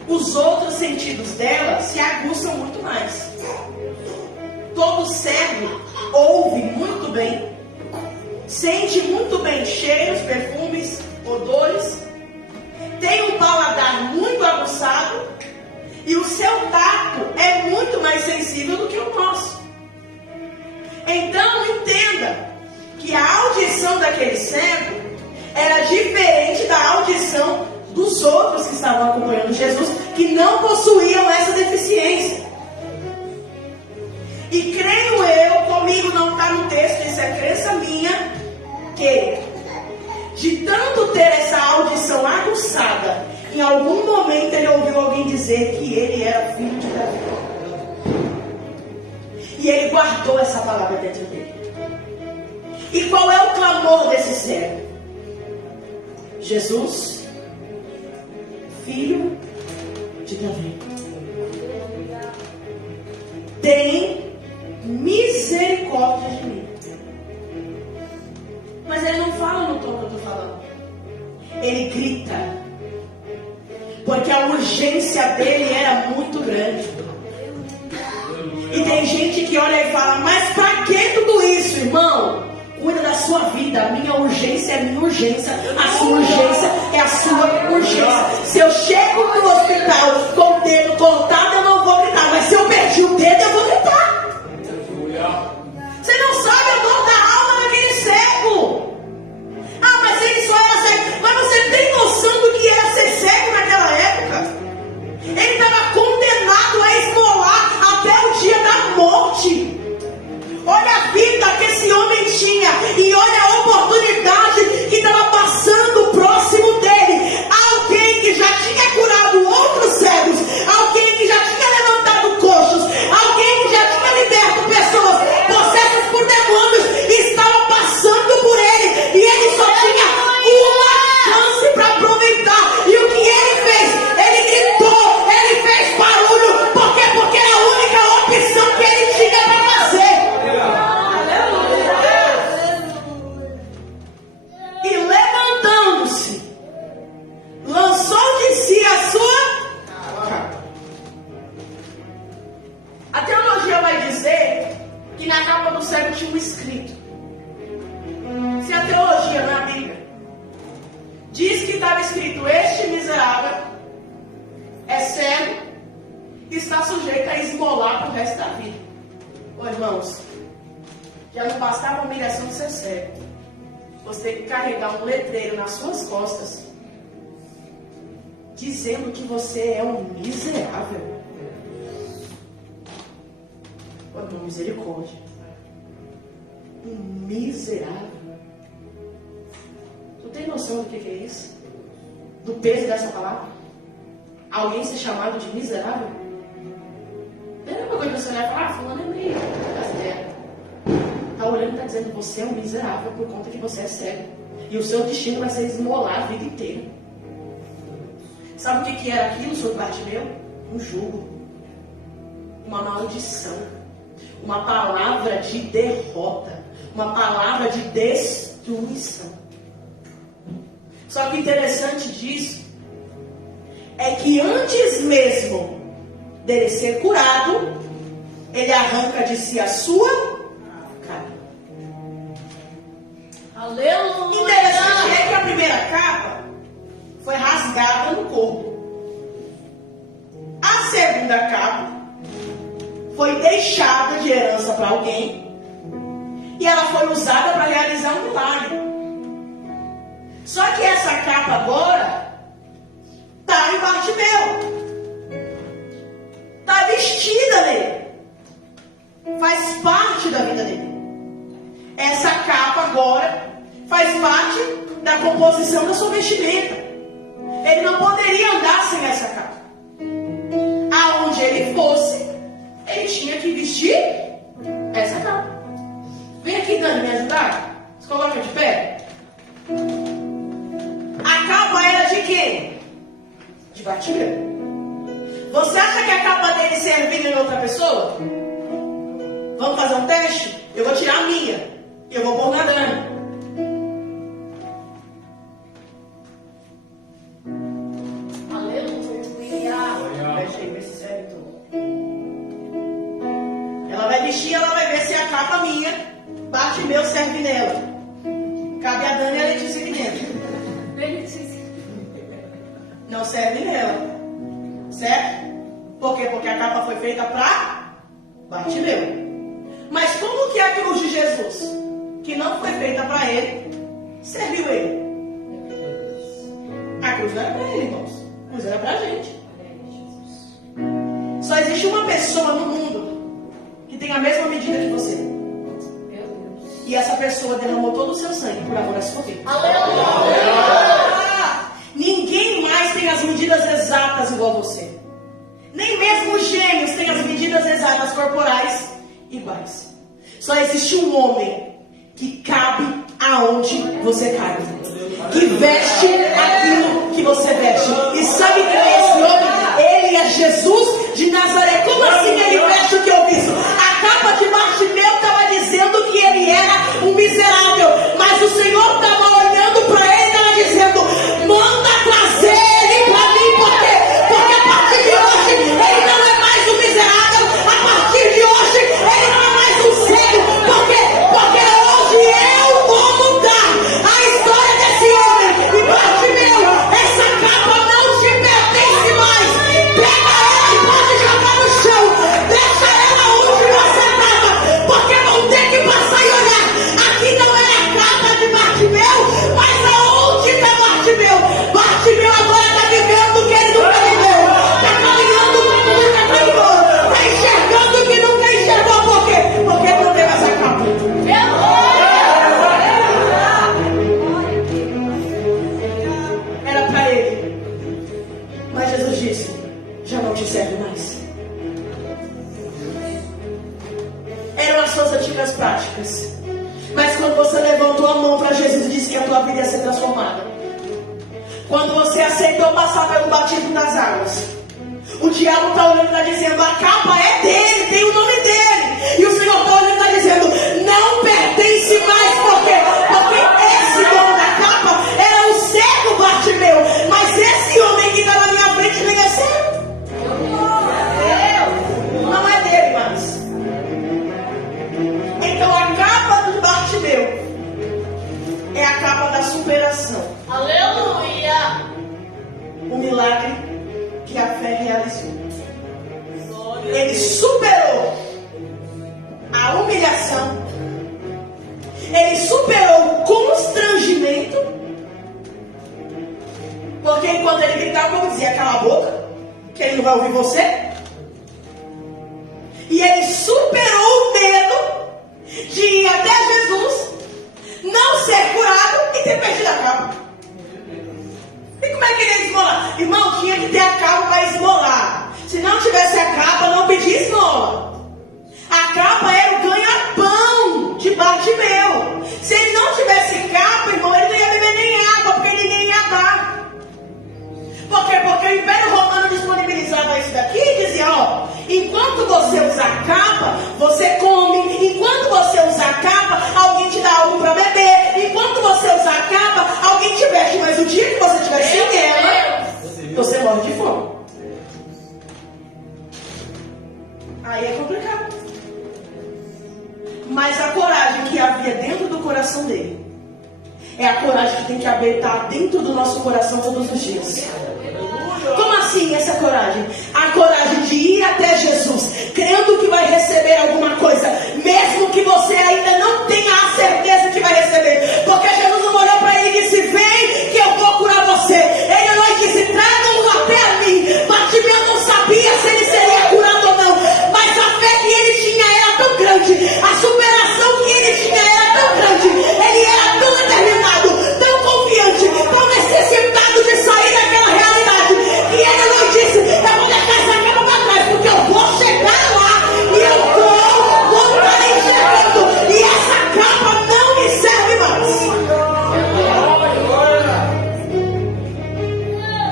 os outros sentidos dela se aguçam muito mais. Todo cego ouve muito bem, sente muito bem cheiros, perfumes, odores, tem um paladar muito aguçado e o seu tato é muito mais sensível do que o nosso. Então entenda que a audição daquele cego era diferente da audição dos outros que estavam acompanhando Jesus, que não possuíam essa deficiência. E creio eu, comigo não está no texto, isso é crença minha, que de tanto ter essa audição aguçada, em algum momento ele ouviu alguém dizer que ele era filho de Davi. E ele guardou essa palavra dentro dele. E qual é o clamor desse cego? Jesus, filho de Davi, tem misericórdia de mim. Mas ele não fala no tom que eu estou falando. Ele grita. Porque a urgência dele era muito grande. E tem gente que olha e fala, mas para que tudo isso, irmão? Cuida da sua vida. A minha urgência é a minha urgência. A sua urgência é a sua urgência. Se eu chego no hospital com o dedo cortado, eu não vou gritar. Mas se eu perdi o dedo, eu vou gritar. Você não sabe a dor da alma daquele cego. Ah, mas ele só era cego. Mas você tem noção do que era ser cego naquela época? Ele estava condenado a esmolar até o dia da morte. Olha a vida que esse homem tinha e olha a oportunidade que estava passando próximo dele. Alguém que já tinha curado outros cegos, alguém que já tinha levantado coxos, alguém que já tinha liberto pessoas possessas por demônios, estava passando por ele e ele só tinha uma chance para aproveitar. E o que ele fez? Ele gritou, ele fez barulho, porque era a única opção que ele tinha para fazer. E levantando-se, lançou de si a sua capa. A teologia vai dizer que na capa do cego tinha um escrito. Se a teologia não é a Bíblia, diz que estava escrito: este miserável é cego e está sujeito a esmolar para o resto da vida. Ô irmãos, já não bastava a humilhação de ser cego, você tem que carregar um letreiro nas suas costas dizendo que você é um miserável. Ô irmão, misericórdia. Um miserável. Tu tem noção do que é isso? Do peso dessa palavra? Alguém ser chamado de miserável? Não é uma coisa que você olhar e falar, fulano é meio rasteiro. Está olhando e está dizendo, você é um miserável por conta que você é cego. E o seu destino vai ser esmolar a vida inteira. Sabe o que era aquilo sobre Bartimeu? Um jugo. uma maldição, uma palavra de derrota, uma palavra de destruição. Só que o interessante disso é que antes mesmo dele ser curado, ele arranca de si a sua capa. Aleluia. Interessante é que a primeira capa foi rasgada no corpo. A segunda capa foi deixada de herança para alguém e ela foi usada para realizar um milagre. Só que essa capa agora está em Bartimeu. Está vestida nele. Faz parte da vida dele. Essa capa agora faz parte da composição da sua vestimenta. Ele não poderia andar sem essa capa. Aonde ele fosse, ele tinha que vestir essa capa. Vem aqui, Dani, me ajudar. Se coloca de pé. A capa era de quem? De Bartimeu. Você acha que a capa dele servia em outra pessoa? Vamos fazer um teste? Eu vou tirar a minha. Eu vou pôr na Dani. Aleluia. Fecha aí, vê se serve tudo. Ela vai vestir, ela vai ver se é a capa minha. Bartimeu serve nela. Cabe a Dani e a Letícia aqui dentro. Não serve nela. Certo? Por quê? Porque a capa foi feita para Bartimeu. Mas como que a cruz de Jesus, que não foi feita para ele, serviu ele? A cruz não era para ele, irmãos. A cruz era para a gente. Só existe uma pessoa no mundo que tem a mesma medida que você. E essa pessoa derramou todo o seu sangue por amor a sua vida. Ninguém mais tem as medidas exatas igual você. Nem mesmo os gêmeos têm as medidas exatas corporais iguais. Só existe um homem que cabe aonde você cabe, que veste aquilo que você veste. E sabe quem é esse homem? Ele é Jesus de Nazaré. Como assim ele veste o que eu visto? A capa de Bartimeu estava dizendo que ele era um miserável, mas o Senhor estava olhando para ele e estava dizendo: manda trazer ele para mim, porque a partir de hoje ele não é mais um miserável, a partir de hoje ele não é mais um cego, porque hoje eu vou mudar a história desse homem. E Bartimeu, essa capa não te pertence mais. Pega ela e pode jogar no chão. Deixa ela onde você estava, porque vão ter que passar e olhar. Aqui não é a capa de Bartimeu, mas aonde está Bartimeu? Bartimeu agora está vivendo o que ele nunca viveu. Está caminhando como nunca caminhou. Está enxergando o que nunca enxergou. Por quê? Porque ele não teve essa capa. Era para ele. Mas Jesus disse: já não te serve mais. Eram as suas antigas práticas. Mas quando você levantou a mão para Jesus e disse que a tua vida ia ser transformada, quando você aceitou passar pelo batismo das águas, o diabo está olhando e está dizendo: a capa é dele, tem o nome dele. E o Senhor está olhando e está dizendo: não pertence mais. Por quê? Porque esse dono da capa era o cego Bartimeu. Mas esse homem que está na minha frente nem é cego. Não é dele mais. Então a capa do Bartimeu é a capa da superação. Aleluia. O milagre que a fé realizou. Ele superou a humilhação. Ele superou o constrangimento. Porque enquanto ele gritava, como dizia: cala a boca, que ele não vai ouvir você. E ele superou o medo de ir até Jesus, não ser curado e ter perdido a capa. E como é que ele ia esmolar? Irmão, tinha que ter a capa para esmolar. Se não tivesse a capa, não pedia esmola. A capa era o ganha-pão de Bartimeu. Se ele não tivesse capa, irmão, ele não ia beber nem água, porque ninguém ia dar. Por quê? Porque o Império Romano disponibilizava isso daqui, Aí é complicado. Mas a coragem que havia dentro do coração dele é a coragem que tem que habitar dentro do nosso coração todos os dias. Como assim essa coragem? A coragem de ir até Jesus, crendo que vai receber alguma coisa, mesmo que você ainda não tenha a certeza que vai receber. Porque Jesus não olhou para ele e disse: vem que eu vou curar você. Ele olhou e disse: tragam-no até mim. Bartimeu não sabia se ele seria curado ou não, mas a fé que ele tinha era tão grande, a superação que ele tinha era tão grande, ele era tão determinado, tão confiante, tão necessitado de sair daquela realidade, que ele não disse: eu vou deixar essa cama para trás, porque eu vou chegar lá e eu vou estar enxergando, e essa capa não me serve mais.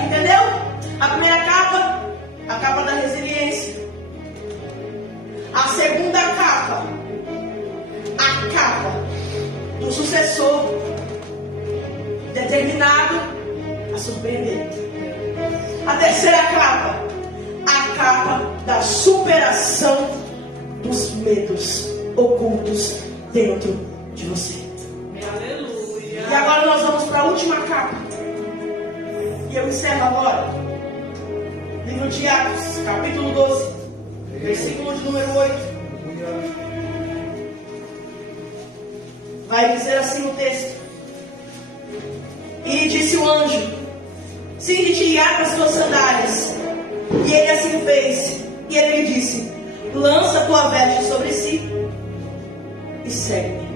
Entendeu? A primeira capa, a capa da resiliência. A segunda capa, a capa do sucessor, determinado a surpreender. A terceira capa, a capa da superação dos medos ocultos dentro de você. E agora nós vamos para a última capa. E eu encerro agora. Livro de Atos, capítulo 12, versículo de número 8. Vai dizer assim o texto: e disse o anjo: cinge-te e ata as tuas sandálias. E ele assim fez. E ele lhe disse: lança tua veste sobre si e segue-me.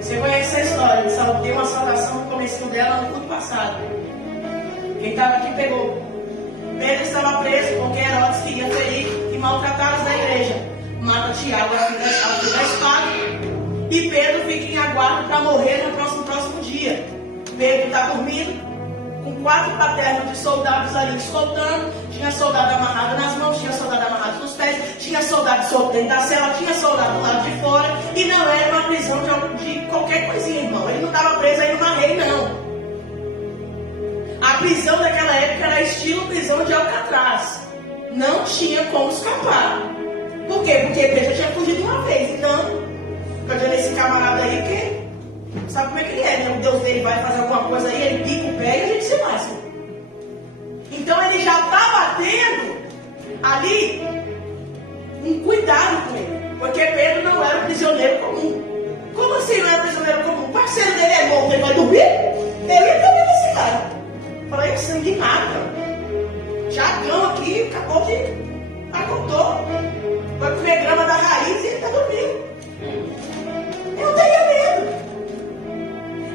Você conhece essa história? Tem uma salvação no começo dela no culto passado. Quem estava aqui pegou. Pedro estava preso porque Herodes queria ferir e maltratar os da igreja. Mata Tiago a fim da espada. E Pedro fica em aguardo para morrer no próximo dia. Pedro está dormindo, com 4 paternos de soldados ali escoltando. Tinha soldado amarrado nas mãos, tinha soldado amarrado nos pés, tinha soldado solto dentro da cela, tinha soldado do lado de fora. E não era uma prisão de qualquer coisinha, irmão. Ele não estava preso aí numa rei, não. A prisão daquela época era estilo prisão de Alcatraz. Não tinha como escapar. Por quê? Porque Pedro já tinha fugido uma vez. Então, eu olhei esse camarada aí, porque sabe como é que ele é, né? O Deus dele vai fazer alguma coisa aí, ele pica o pé e a gente se lasca. Então ele já estava tendo ali um cuidado com ele. Porque Pedro não era um prisioneiro comum. Como assim não era prisioneiro comum? O parceiro dele é bom, ele vai dormir? Eu ia dormir nesse cara. Falei, sangue nada. Jagão aqui, acabou de. Acordou. Vai comer grama da raiz e ele está dormindo. Eu teria medo.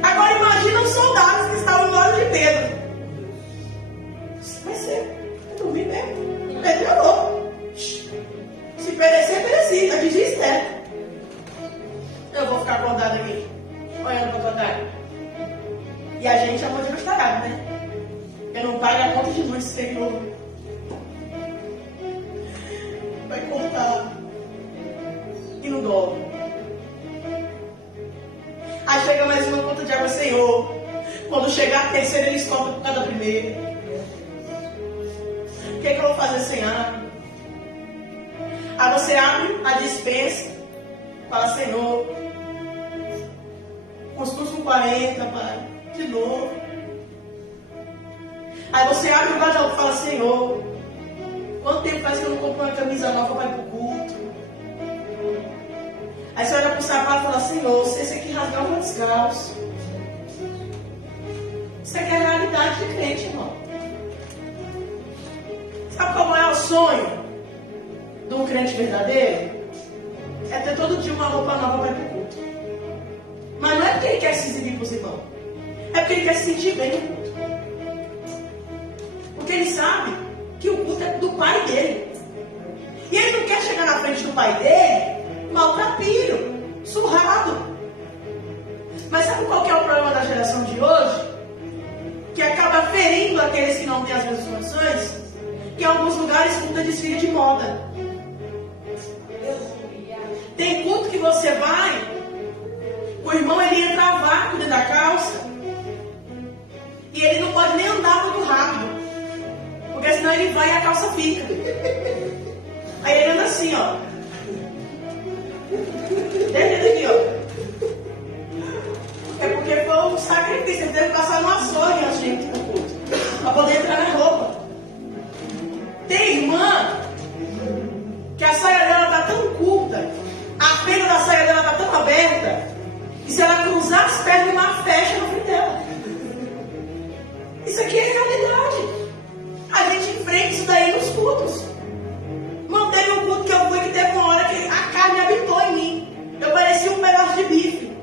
Agora imagina os soldados que estavam do lado de Pedro. Vai ser. Vai dormir mesmo. Melhorou. Se perecer, pereci. Eu disse isso, né? Eu vou ficar acordado aqui, olhando para tua cara. E a gente é muito frustrado, né? Eu não pago a conta de luz, Senhor. Vai cortar. E não dorme. Aí chega mais uma conta de água, Senhor. Quando chegar a terceira, eles cobram por cada primeira. O que eu vou fazer sem água? Aí você abre a despensa. Fala, Senhor. Cuscuz com 40, pai. De novo. Aí você abre o guarda-roupa e fala, Senhor, quanto tempo faz que eu não compro uma camisa nova para ir para o culto? Aí você olha para o sapato e fala, Senhor, se esse aqui rasgar, eu vou descalço. Isso aqui é a realidade de crente, irmão. Sabe qual é o sonho de um crente verdadeiro? É ter todo dia uma roupa nova para ir para o culto. Mas não é porque ele quer se exibir para os irmãos. É porque ele quer se sentir bem no culto. Porque ele sabe que o culto é do pai dele. E ele não quer chegar na frente do pai dele maltrapilho, surrado. Mas sabe qual que é o problema da geração de hoje? Que acaba ferindo aqueles que não têm as mesmas condições. Que em alguns lugares culto é desfile de moda. Tem culto que você vai, o irmão ele entra a vácuo dentro da calça e ele não pode nem andar muito rápido. Porque senão ele vai e a calça fica. Aí ele anda assim, ó. Desde aqui, ó. É porque foi um sacrifício. Ele teve que passar no açougue antes de ir pro culto. Pra poder entrar na roupa. Tem irmã que a saia dela tá tão curta, a perna da saia dela tá tão aberta, que se ela cruzar as pernas, uma fecha no fim dela. Isso aqui é realidade. A gente enfrenta isso daí nos cultos. Não teve um culto que eu fui que teve uma hora que a carne habitou em mim. Eu parecia um pedaço de bife.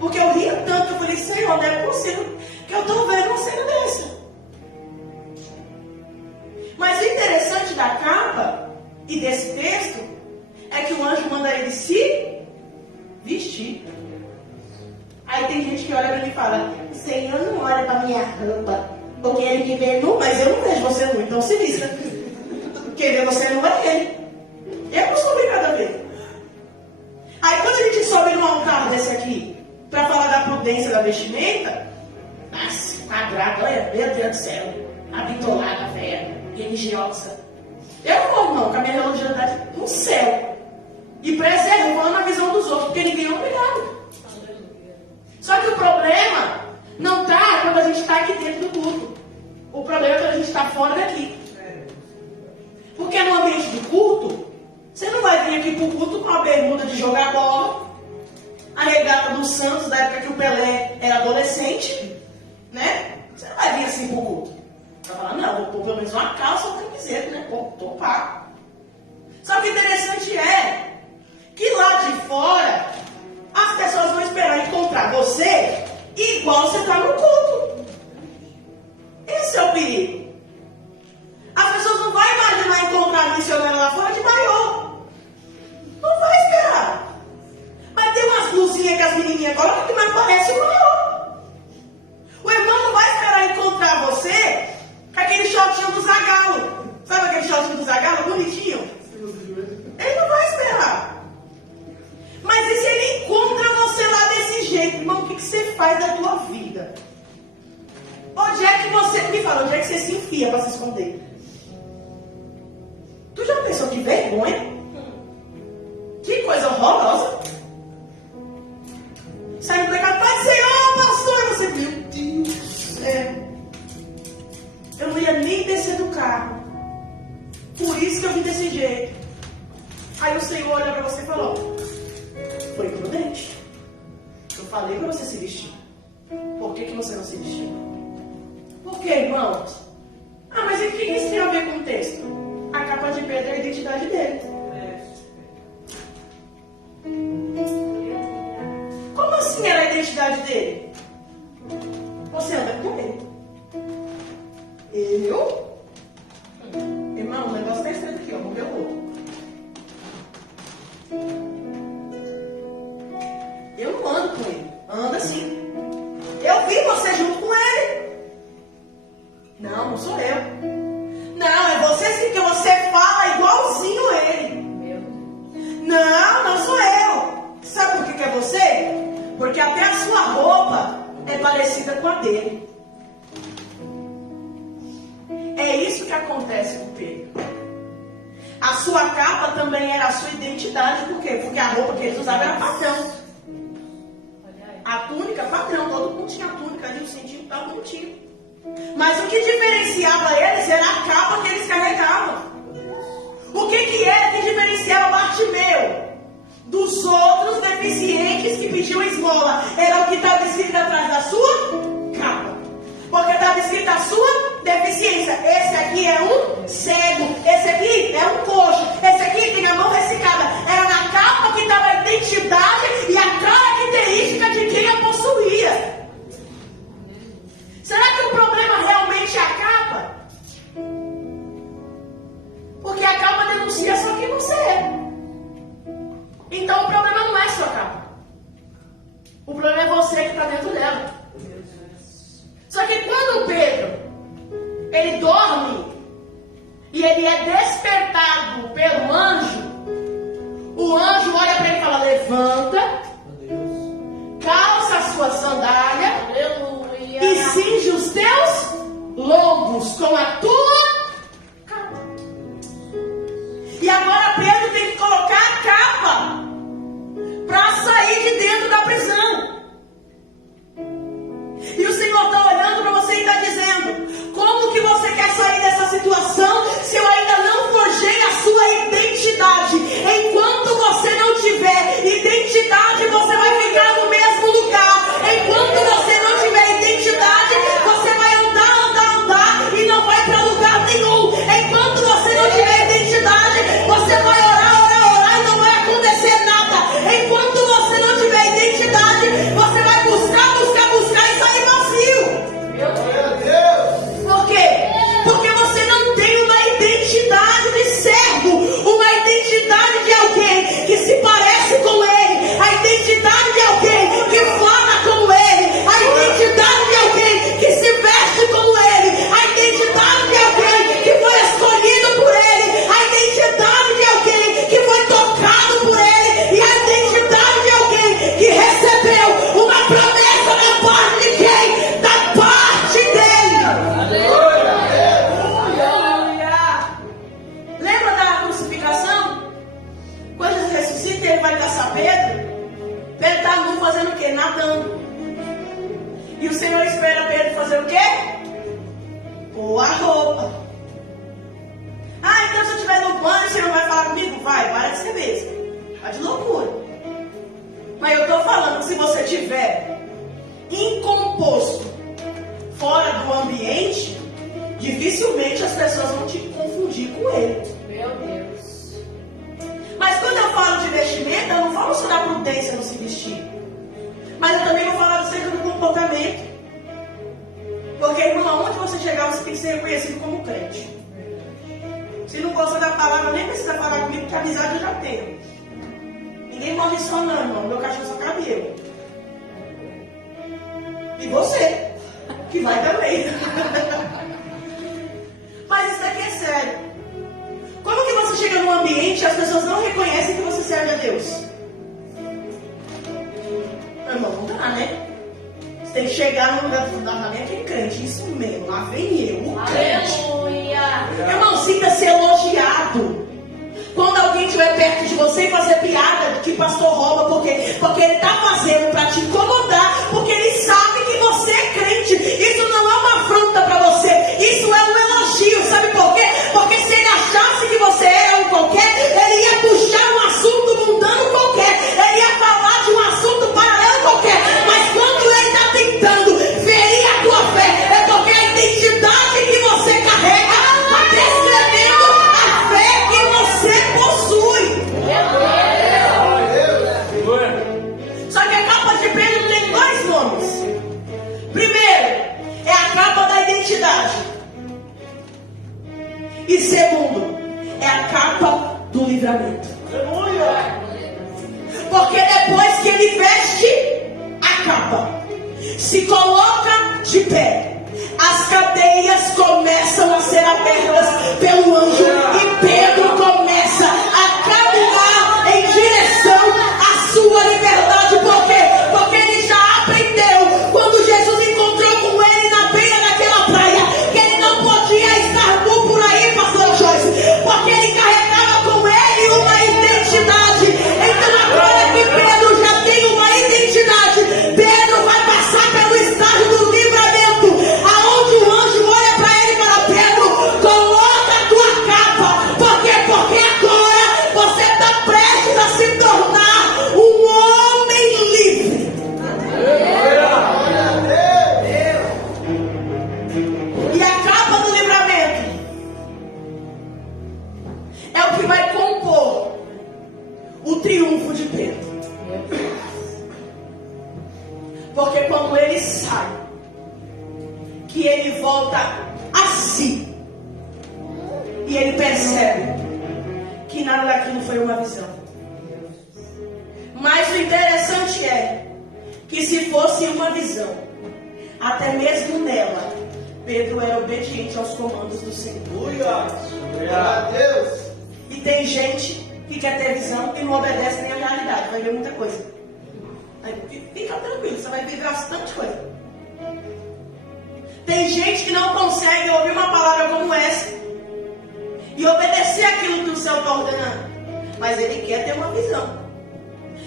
Porque eu ria tanto que eu falei, Senhor, não é possível que eu estou vendo uma cena dessa. Mas o interessante da capa e desse texto é que o anjo manda ele se vestir. Aí tem gente que olha para mim e fala, Senhor, não olha para minha roupa, porque ele que vê nu, mas eu não vejo você nu, então se vista. Quem vê você nu é ele. Eu não sou obrigada a ver. Aí quando a gente sobe num altar desse aqui, para falar da prudência da vestimenta, nossa, quadrado, olha, meu Deus do céu, habitolada, velha, religiosa. Eu vou, não, com a minha religiosidade no céu. E preservando a visão dos outros, porque ninguém é obrigado. Só que o problema não está quando a gente está aqui dentro do culto. O problema é quando a gente está fora daqui. Porque no ambiente do culto, você não vai vir aqui para o culto com a bermuda de jogar bola, a regata do Santos, da época que o Pelé era adolescente, né? Você não vai vir assim para o culto. Vai falar, não, vou pôr pelo menos uma calça ou uma camiseta, né? Pô, tô pago. Só que o interessante é que lá de fora, as pessoas vão esperar encontrar você igual você está no culto. Esse é o perigo. As pessoas não vão imaginar encontrar missionário lá fora de maiô. Não vai esperar. Mas tem umas blusinhas que as menininhas colocam que mais parece um maiô. O irmão não vai esperar encontrar você com aquele shortinho do Zagalo. Sabe aquele shortinho do Zagalo? Bonitinho. Ele não vai esperar. Mas e se ele encontra você lá desse jeito? Irmão, o que você faz da tua vida? Onde é que você... Me fala, onde é que você se enfia para se esconder? Tu já pensou que vergonha? Que coisa horrorosa. Sai do pecado, Pai do Senhor, pastor, e você, meu Deus, eu não ia nem descer do carro. Por isso que eu vim desse jeito. Aí o Senhor olha para você e falou, foi imprudente. Eu falei para você se vestir. Por que você não se vestiu? Por que, irmãos? Ah, mas o que isso tem a ver com o texto? A capa de Pedro é a identidade dele. Como assim era a identidade dele? Você anda com ele. Eu? Irmão, o negócio está estranho aqui, ó. Vamos ver o outro. Eu não ando com ele. Anda sim. Eu vi você junto com ele. Não, não sou eu. Não, é você sim, que você fala igualzinho a ele. Não, não sou eu. Sabe por que é você? Porque até a sua roupa é parecida com a dele. É isso que acontece com Pedro. A sua capa também era a sua identidade. Por quê? Porque a roupa que eles usavam era padrão. A túnica padrão. Todo mundo tinha a túnica ali, o sentido tal, não tinha. Mas o que diferenciava eles era a capa que eles carregavam. O que era que diferenciava Bartimeu dos outros deficientes que pediam esmola? Era o que estava escrito atrás da sua capa. Porque estava escrito a sua deficiência. Esse aqui é um cego. Esse aqui é um coxo. Esse aqui tem a mão ressecada. Era na capa que estava a identidade e a característica de quem a possuía. Será que o problema realmente é a capa? Porque a capa denuncia só quem você é. Então o problema não é só a capa. O problema é você que está dentro dela. Só que quando Pedro, ele dorme e ele é despertado pelo anjo, o anjo olha para ele e fala, levanta, calça a sua sandália e cinge os teus lombos com a tua tem que colocar a capa para sair de dentro da prisão. E o Senhor está olhando para você e está dizendo: como que você quer sair dessa situação se eu ainda não forjei a sua identidade? Enquanto você não tiver identidade, você vai ficar no mesmo lugar. Enquanto você não tiver identidade, você vai andar e não vai para lugar nenhum. Enquanto você não tiver identidade, você vai orar e não vai acontecer nada. Enquanto você não tiver identidade, você vai buscar e sair vazio. Por quê? Porque você não tem uma identidade de servo, uma identidade de alguém que se parece com ele, a identidade de alguém que fala como ele, a identidade de alguém que se veste como ele, a identidade de alguém que foi escolhido por ele, a identidade de alguém que foi tocado por ele, e a identidade de alguém que recebeu uma promessa da parte de quem? Da parte dele. Lembra da crucificação? Quando Jesus ressuscita, ele vai caçar Pedro. Pedro está nu fazendo o quê? Nadando. E o Senhor espera Pedro fazer o quê? Pôr a roupa. Ah, então se eu estiver no banho, o Senhor vai falar comigo? Vai, para de ser mesmo. Vai de loucura. Mas eu estou falando que se você estiver incomposto, fora do ambiente, dificilmente as pessoas vão te confundir com ele. Meu Deus. Mas quando eu falo de vestimenta, eu não falo só da prudência no se vestir. Mas eu também vou falar acerca do comportamento. Porque, irmão, aonde você chegar, você tem que ser reconhecido como crente. Se não gosta da palavra, nem precisa falar comigo, porque amizade eu já tenho. Ninguém morre só não, irmão. Meu cachorro só cabe eu. E você, que vai também. Mas isso daqui é sério. Como que você chega num ambiente e as pessoas não reconhecem que você serve a Deus? Meu irmão, não dá, né? Você tem que chegar no lugar do tratamento e crente. Isso mesmo, lá vem eu, o crente. Aleluia. Irmão, sinta-se elogiado. Quando alguém estiver perto de você e fazer piada que pastor rouba, porque ele está fazendo para te incomodar, porque ele sabe que você é crente. Isso não é uma afronta para você, isso é um elogio. Sabe por quê? Porque se ele achasse que você era um qualquer, ele ia puxar um assunto mundano qualquer, ele ia falar de um assunto paralelo qualquer. Mas quando ele está tentando ferir a tua fé, é porque a identidade que você carrega está descrevendo a fé que você possui. Só que a capa de Pedro tem dois nomes. Primeiro, é a capa da identidade. E segundo, é a capa do livramento. Porque depois que ele veste a capa, se coloca de pé, as cadeias começam a ser abertas pelo anjo e Pedro começa a caminhar em direção à sua liberdade. Por quê? Porque ele já aprendeu, quando Jesus encontrou com ele na beira daquela praia, que ele não podia estar nu por aí, pastor Joyce, porque ele carregava com ele uma identidade. Então agora que Pedro já tem uma identidade, Pedro vai passar pelo estágio do livramento, aonde o anjo olha para ele e fala: Pedro, coloca a tua capa. Por quê? Porque agora você está prestes a se tornar um homem livre. E a capa do livramento é o que vai compor o triunfo de Pedro. Porque quando ele sai, que ele volta a si, e ele percebe que nada daquilo foi uma visão. Mas o interessante é que se fosse uma visão, até mesmo nela, Pedro era obediente aos comandos do Senhor. E tem gente que quer ter visão e não obedece nem à realidade, vai ver muita coisa. Aí, fica tranquilo, você vai ver bastante coisa. Tem gente que não consegue ouvir uma palavra como essa e obedecer aquilo que o céu está ordenando. mas ele quer ter uma visão.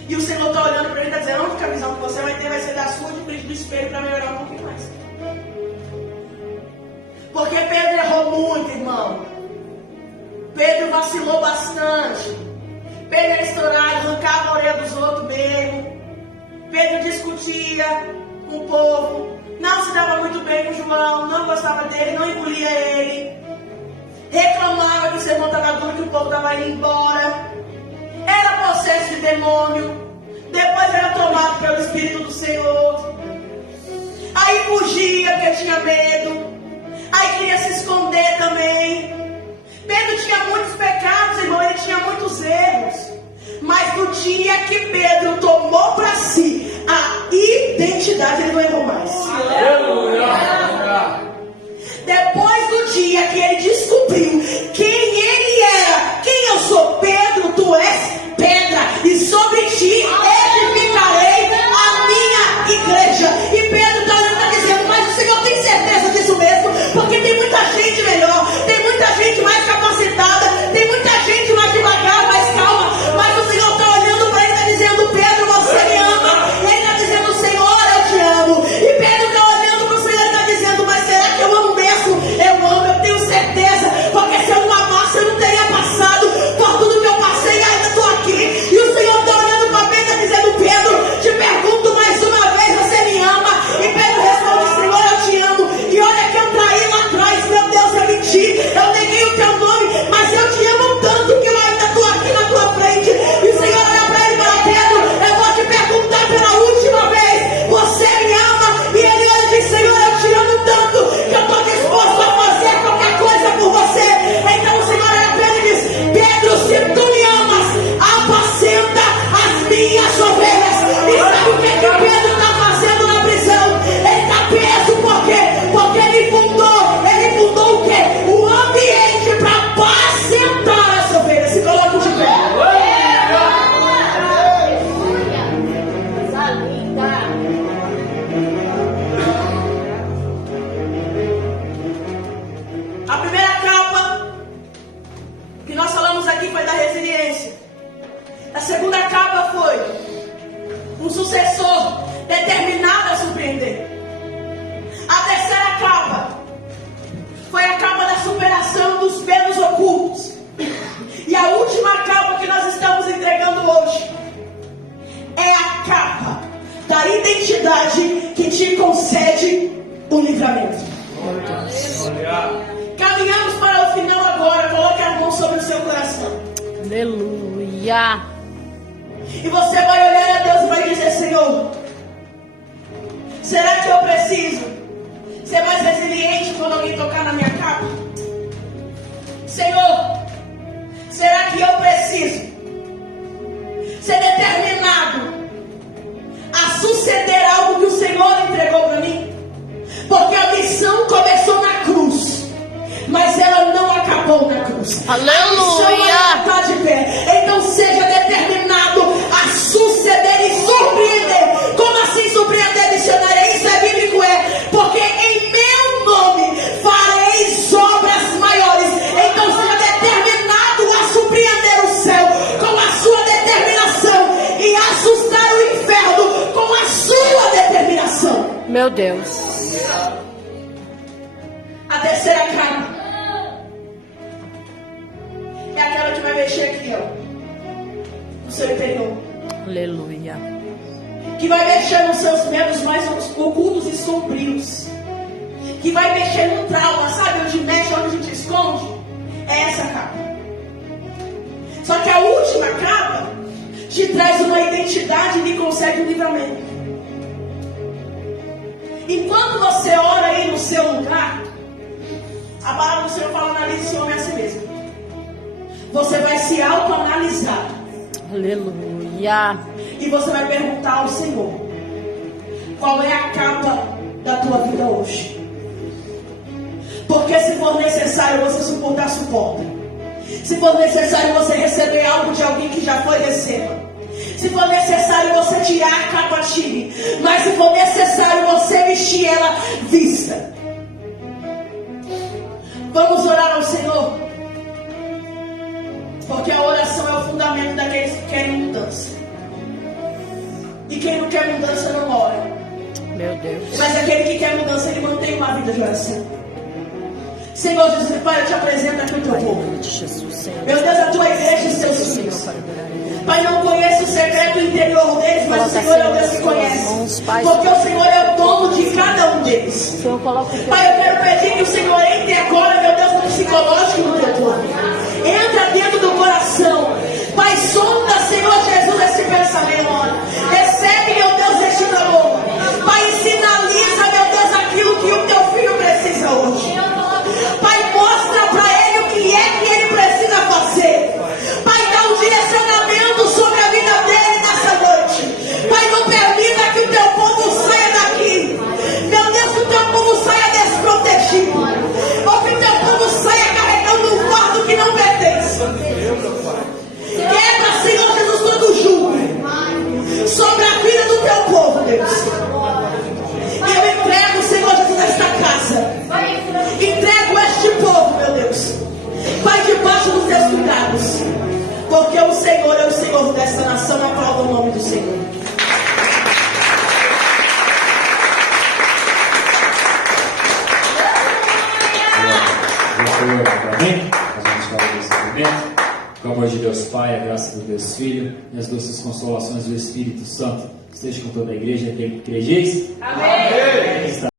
E o Senhor está olhando para ele e está dizendo: a única visão que você vai ter vai ser da sua, de frente do espelho, para melhorar um pouquinho mais. Porque Pedro errou muito, irmão. Pedro vacilou bastante. Pedro era estourado, arrancava a orelha dos outros mesmo. Pedro discutia com o povo, não se dava muito bem com João, não gostava dele, não engolia ele. Reclamava que o sermão estava duro, que o povo estava indo embora. Era possesso de demônio. Depois era tomado pelo Espírito do Senhor. Aí fugia porque tinha medo. Aí queria se esconder também. Pedro tinha muitos pecados, irmão, ele tinha muitos erros. Mas no dia que Pedro tomou para si a identidade, ele não errou mais. Depois do dia que ele descobriu quem ele era, quem eu sou, Pedro, tu és pedra, e sobre ti edificarei a minha igreja. E Pedro está dizendo: mas o Senhor tem certeza disso mesmo? Porque tem muita gente melhor, tem muita gente mais capacitada, tem muita gente mais devagar, mais calma. Mas o Senhor está olhando para ele e está dizendo: Pedro, você me ama. Ele está dizendo: Senhor, eu te amo. E Pedro está olhando para o Senhor e está dizendo: mas será que eu amo mesmo? Eu amo, eu tenho certeza. Porque se eu não amasse, eu não teria passado por tudo que eu passei e ainda estou aqui. E o Senhor está olhando para Pedro e está dizendo: Pedro, te pergunto mais uma vez, você me ama? E Pedro responde: Senhor, eu te amo. E olha que eu traí lá atrás, meu Deus, eu menti, eu neguei o teu nome, mas eu te amo tanto que eu ainda estou aqui na tua frente. E o Senhor olha para ele e fala: Pedro, eu vou te perguntar pela última vez, você me ama? E ele olha e diz: Senhor, eu te amo tanto que eu estou disposto a fazer qualquer coisa por você. Então o Senhor olha para ele e diz: Pedro, se tu me amas, apacenta as minhas ovelhas. E sabe o que Pedro está fazendo na prisão? Ele está preso por quê? Porque ele fundou o quê? O ambiente para apacentar as ovelhas. Se coloca de pé. A primeira capa que nós falamos aqui foi da resiliência. A segunda capa foi um sucessor determinado a surpreender. A terceira capa foi a capa da superação dos medos ocultos. E a última capa que nós estamos entregando hoje é a capa da identidade que te concede o livramento. Caminhamos para o final agora. Coloque a mão sobre o seu coração. Aleluia. E você vai olhar a Deus e vai dizer: Senhor, será que eu preciso ser mais resiliente quando alguém tocar na minha capa? Senhor, será que eu preciso ser determinado a suceder algo que o Senhor entregou para mim? Porque a missão começou na cruz, mas ela não acabou na cruz. Aleluia. Está de pé. Então seja determinado a suceder e surpreender. Como assim surpreender, missionária? Isso é bíblico, porque em meu nome fareis obras maiores. Então seja determinado a surpreender o céu com a sua determinação e assustar o inferno com a sua determinação. Meu Deus. A terceira capa é aquela que vai mexer aqui, no seu interior. Aleluia. Que vai mexer nos seus medos mais ocultos e sombrios. Que vai mexer no trauma, sabe? Onde mexe, onde a gente esconde. É essa capa. Só que a última capa te traz uma identidade e lhe concede um livramento. Enquanto você ora aí no seu lugar, a palavra do Senhor fala: analise esse homem a si mesmo. Você vai se autoanalisar. Aleluia. E você vai perguntar ao Senhor: qual é a capa da tua vida hoje? Porque se for necessário você suportar, suporta. Se for necessário você receber algo de alguém que já foi, receba. Se for necessário você tirar a capa, tire. Mas se for necessário você vestir ela, vista. Vamos orar ao Senhor, porque a oração é o fundamento ajuntamento daqueles que querem mudança. E quem não quer mudança não ora. Meu Deus. Mas aquele que quer mudança, ele mantém uma vida de oração. Senhor Jesus, Pai, eu te apresento aqui o teu Pai, em povo. nome de Jesus, Senhor. Meu Deus, a tua igreja e os teus Senhor, filhos. para adorar ele. Pai, não conheço o secreto interior deles, mas o Coloca, Senhor é o Senhor, Deus que as tuas conhece. mãos, Pai, Porque o sobre Senhor é o dono de cada um deles. Senhor, coloca o teu Pai, eu quero pedir que o Senhor entre agora, meu Deus, no psicológico do teu povo. Entra dentro do coração. Pai, sonda, Senhor Jesus, esse pensamento. Recebe, meu Deus, este clamor. Pai, sinaliza, meu Deus, aquilo que o teu filho precisa hoje. Pai, mostra para ele o que é que ele precisa fazer. Pai, dá um direcionamento sobre a vida dele nessa noite. Pai, não permita que o teu povo saia daqui. Meu Deus, que o teu povo saia desprotegido. Ou que o teu povo saia carregando um fardo que não pertence. Quebra, Senhor Jesus, todo jugo sobre a vida do teu povo, Deus. Eu entrego, Senhor Jesus, esta casa. Entrego este povo, meu Deus. Pai, debaixo dos teus cuidados. Porque o Senhor é o Senhor desta nação. Aplauda o nome do Senhor. Amém? A gente fala desse momento. O amor de Deus Pai, a graça do Deus Filho e as doces consolações do Espírito Santo esteja com toda a igreja. Quem igrejeis? Amém.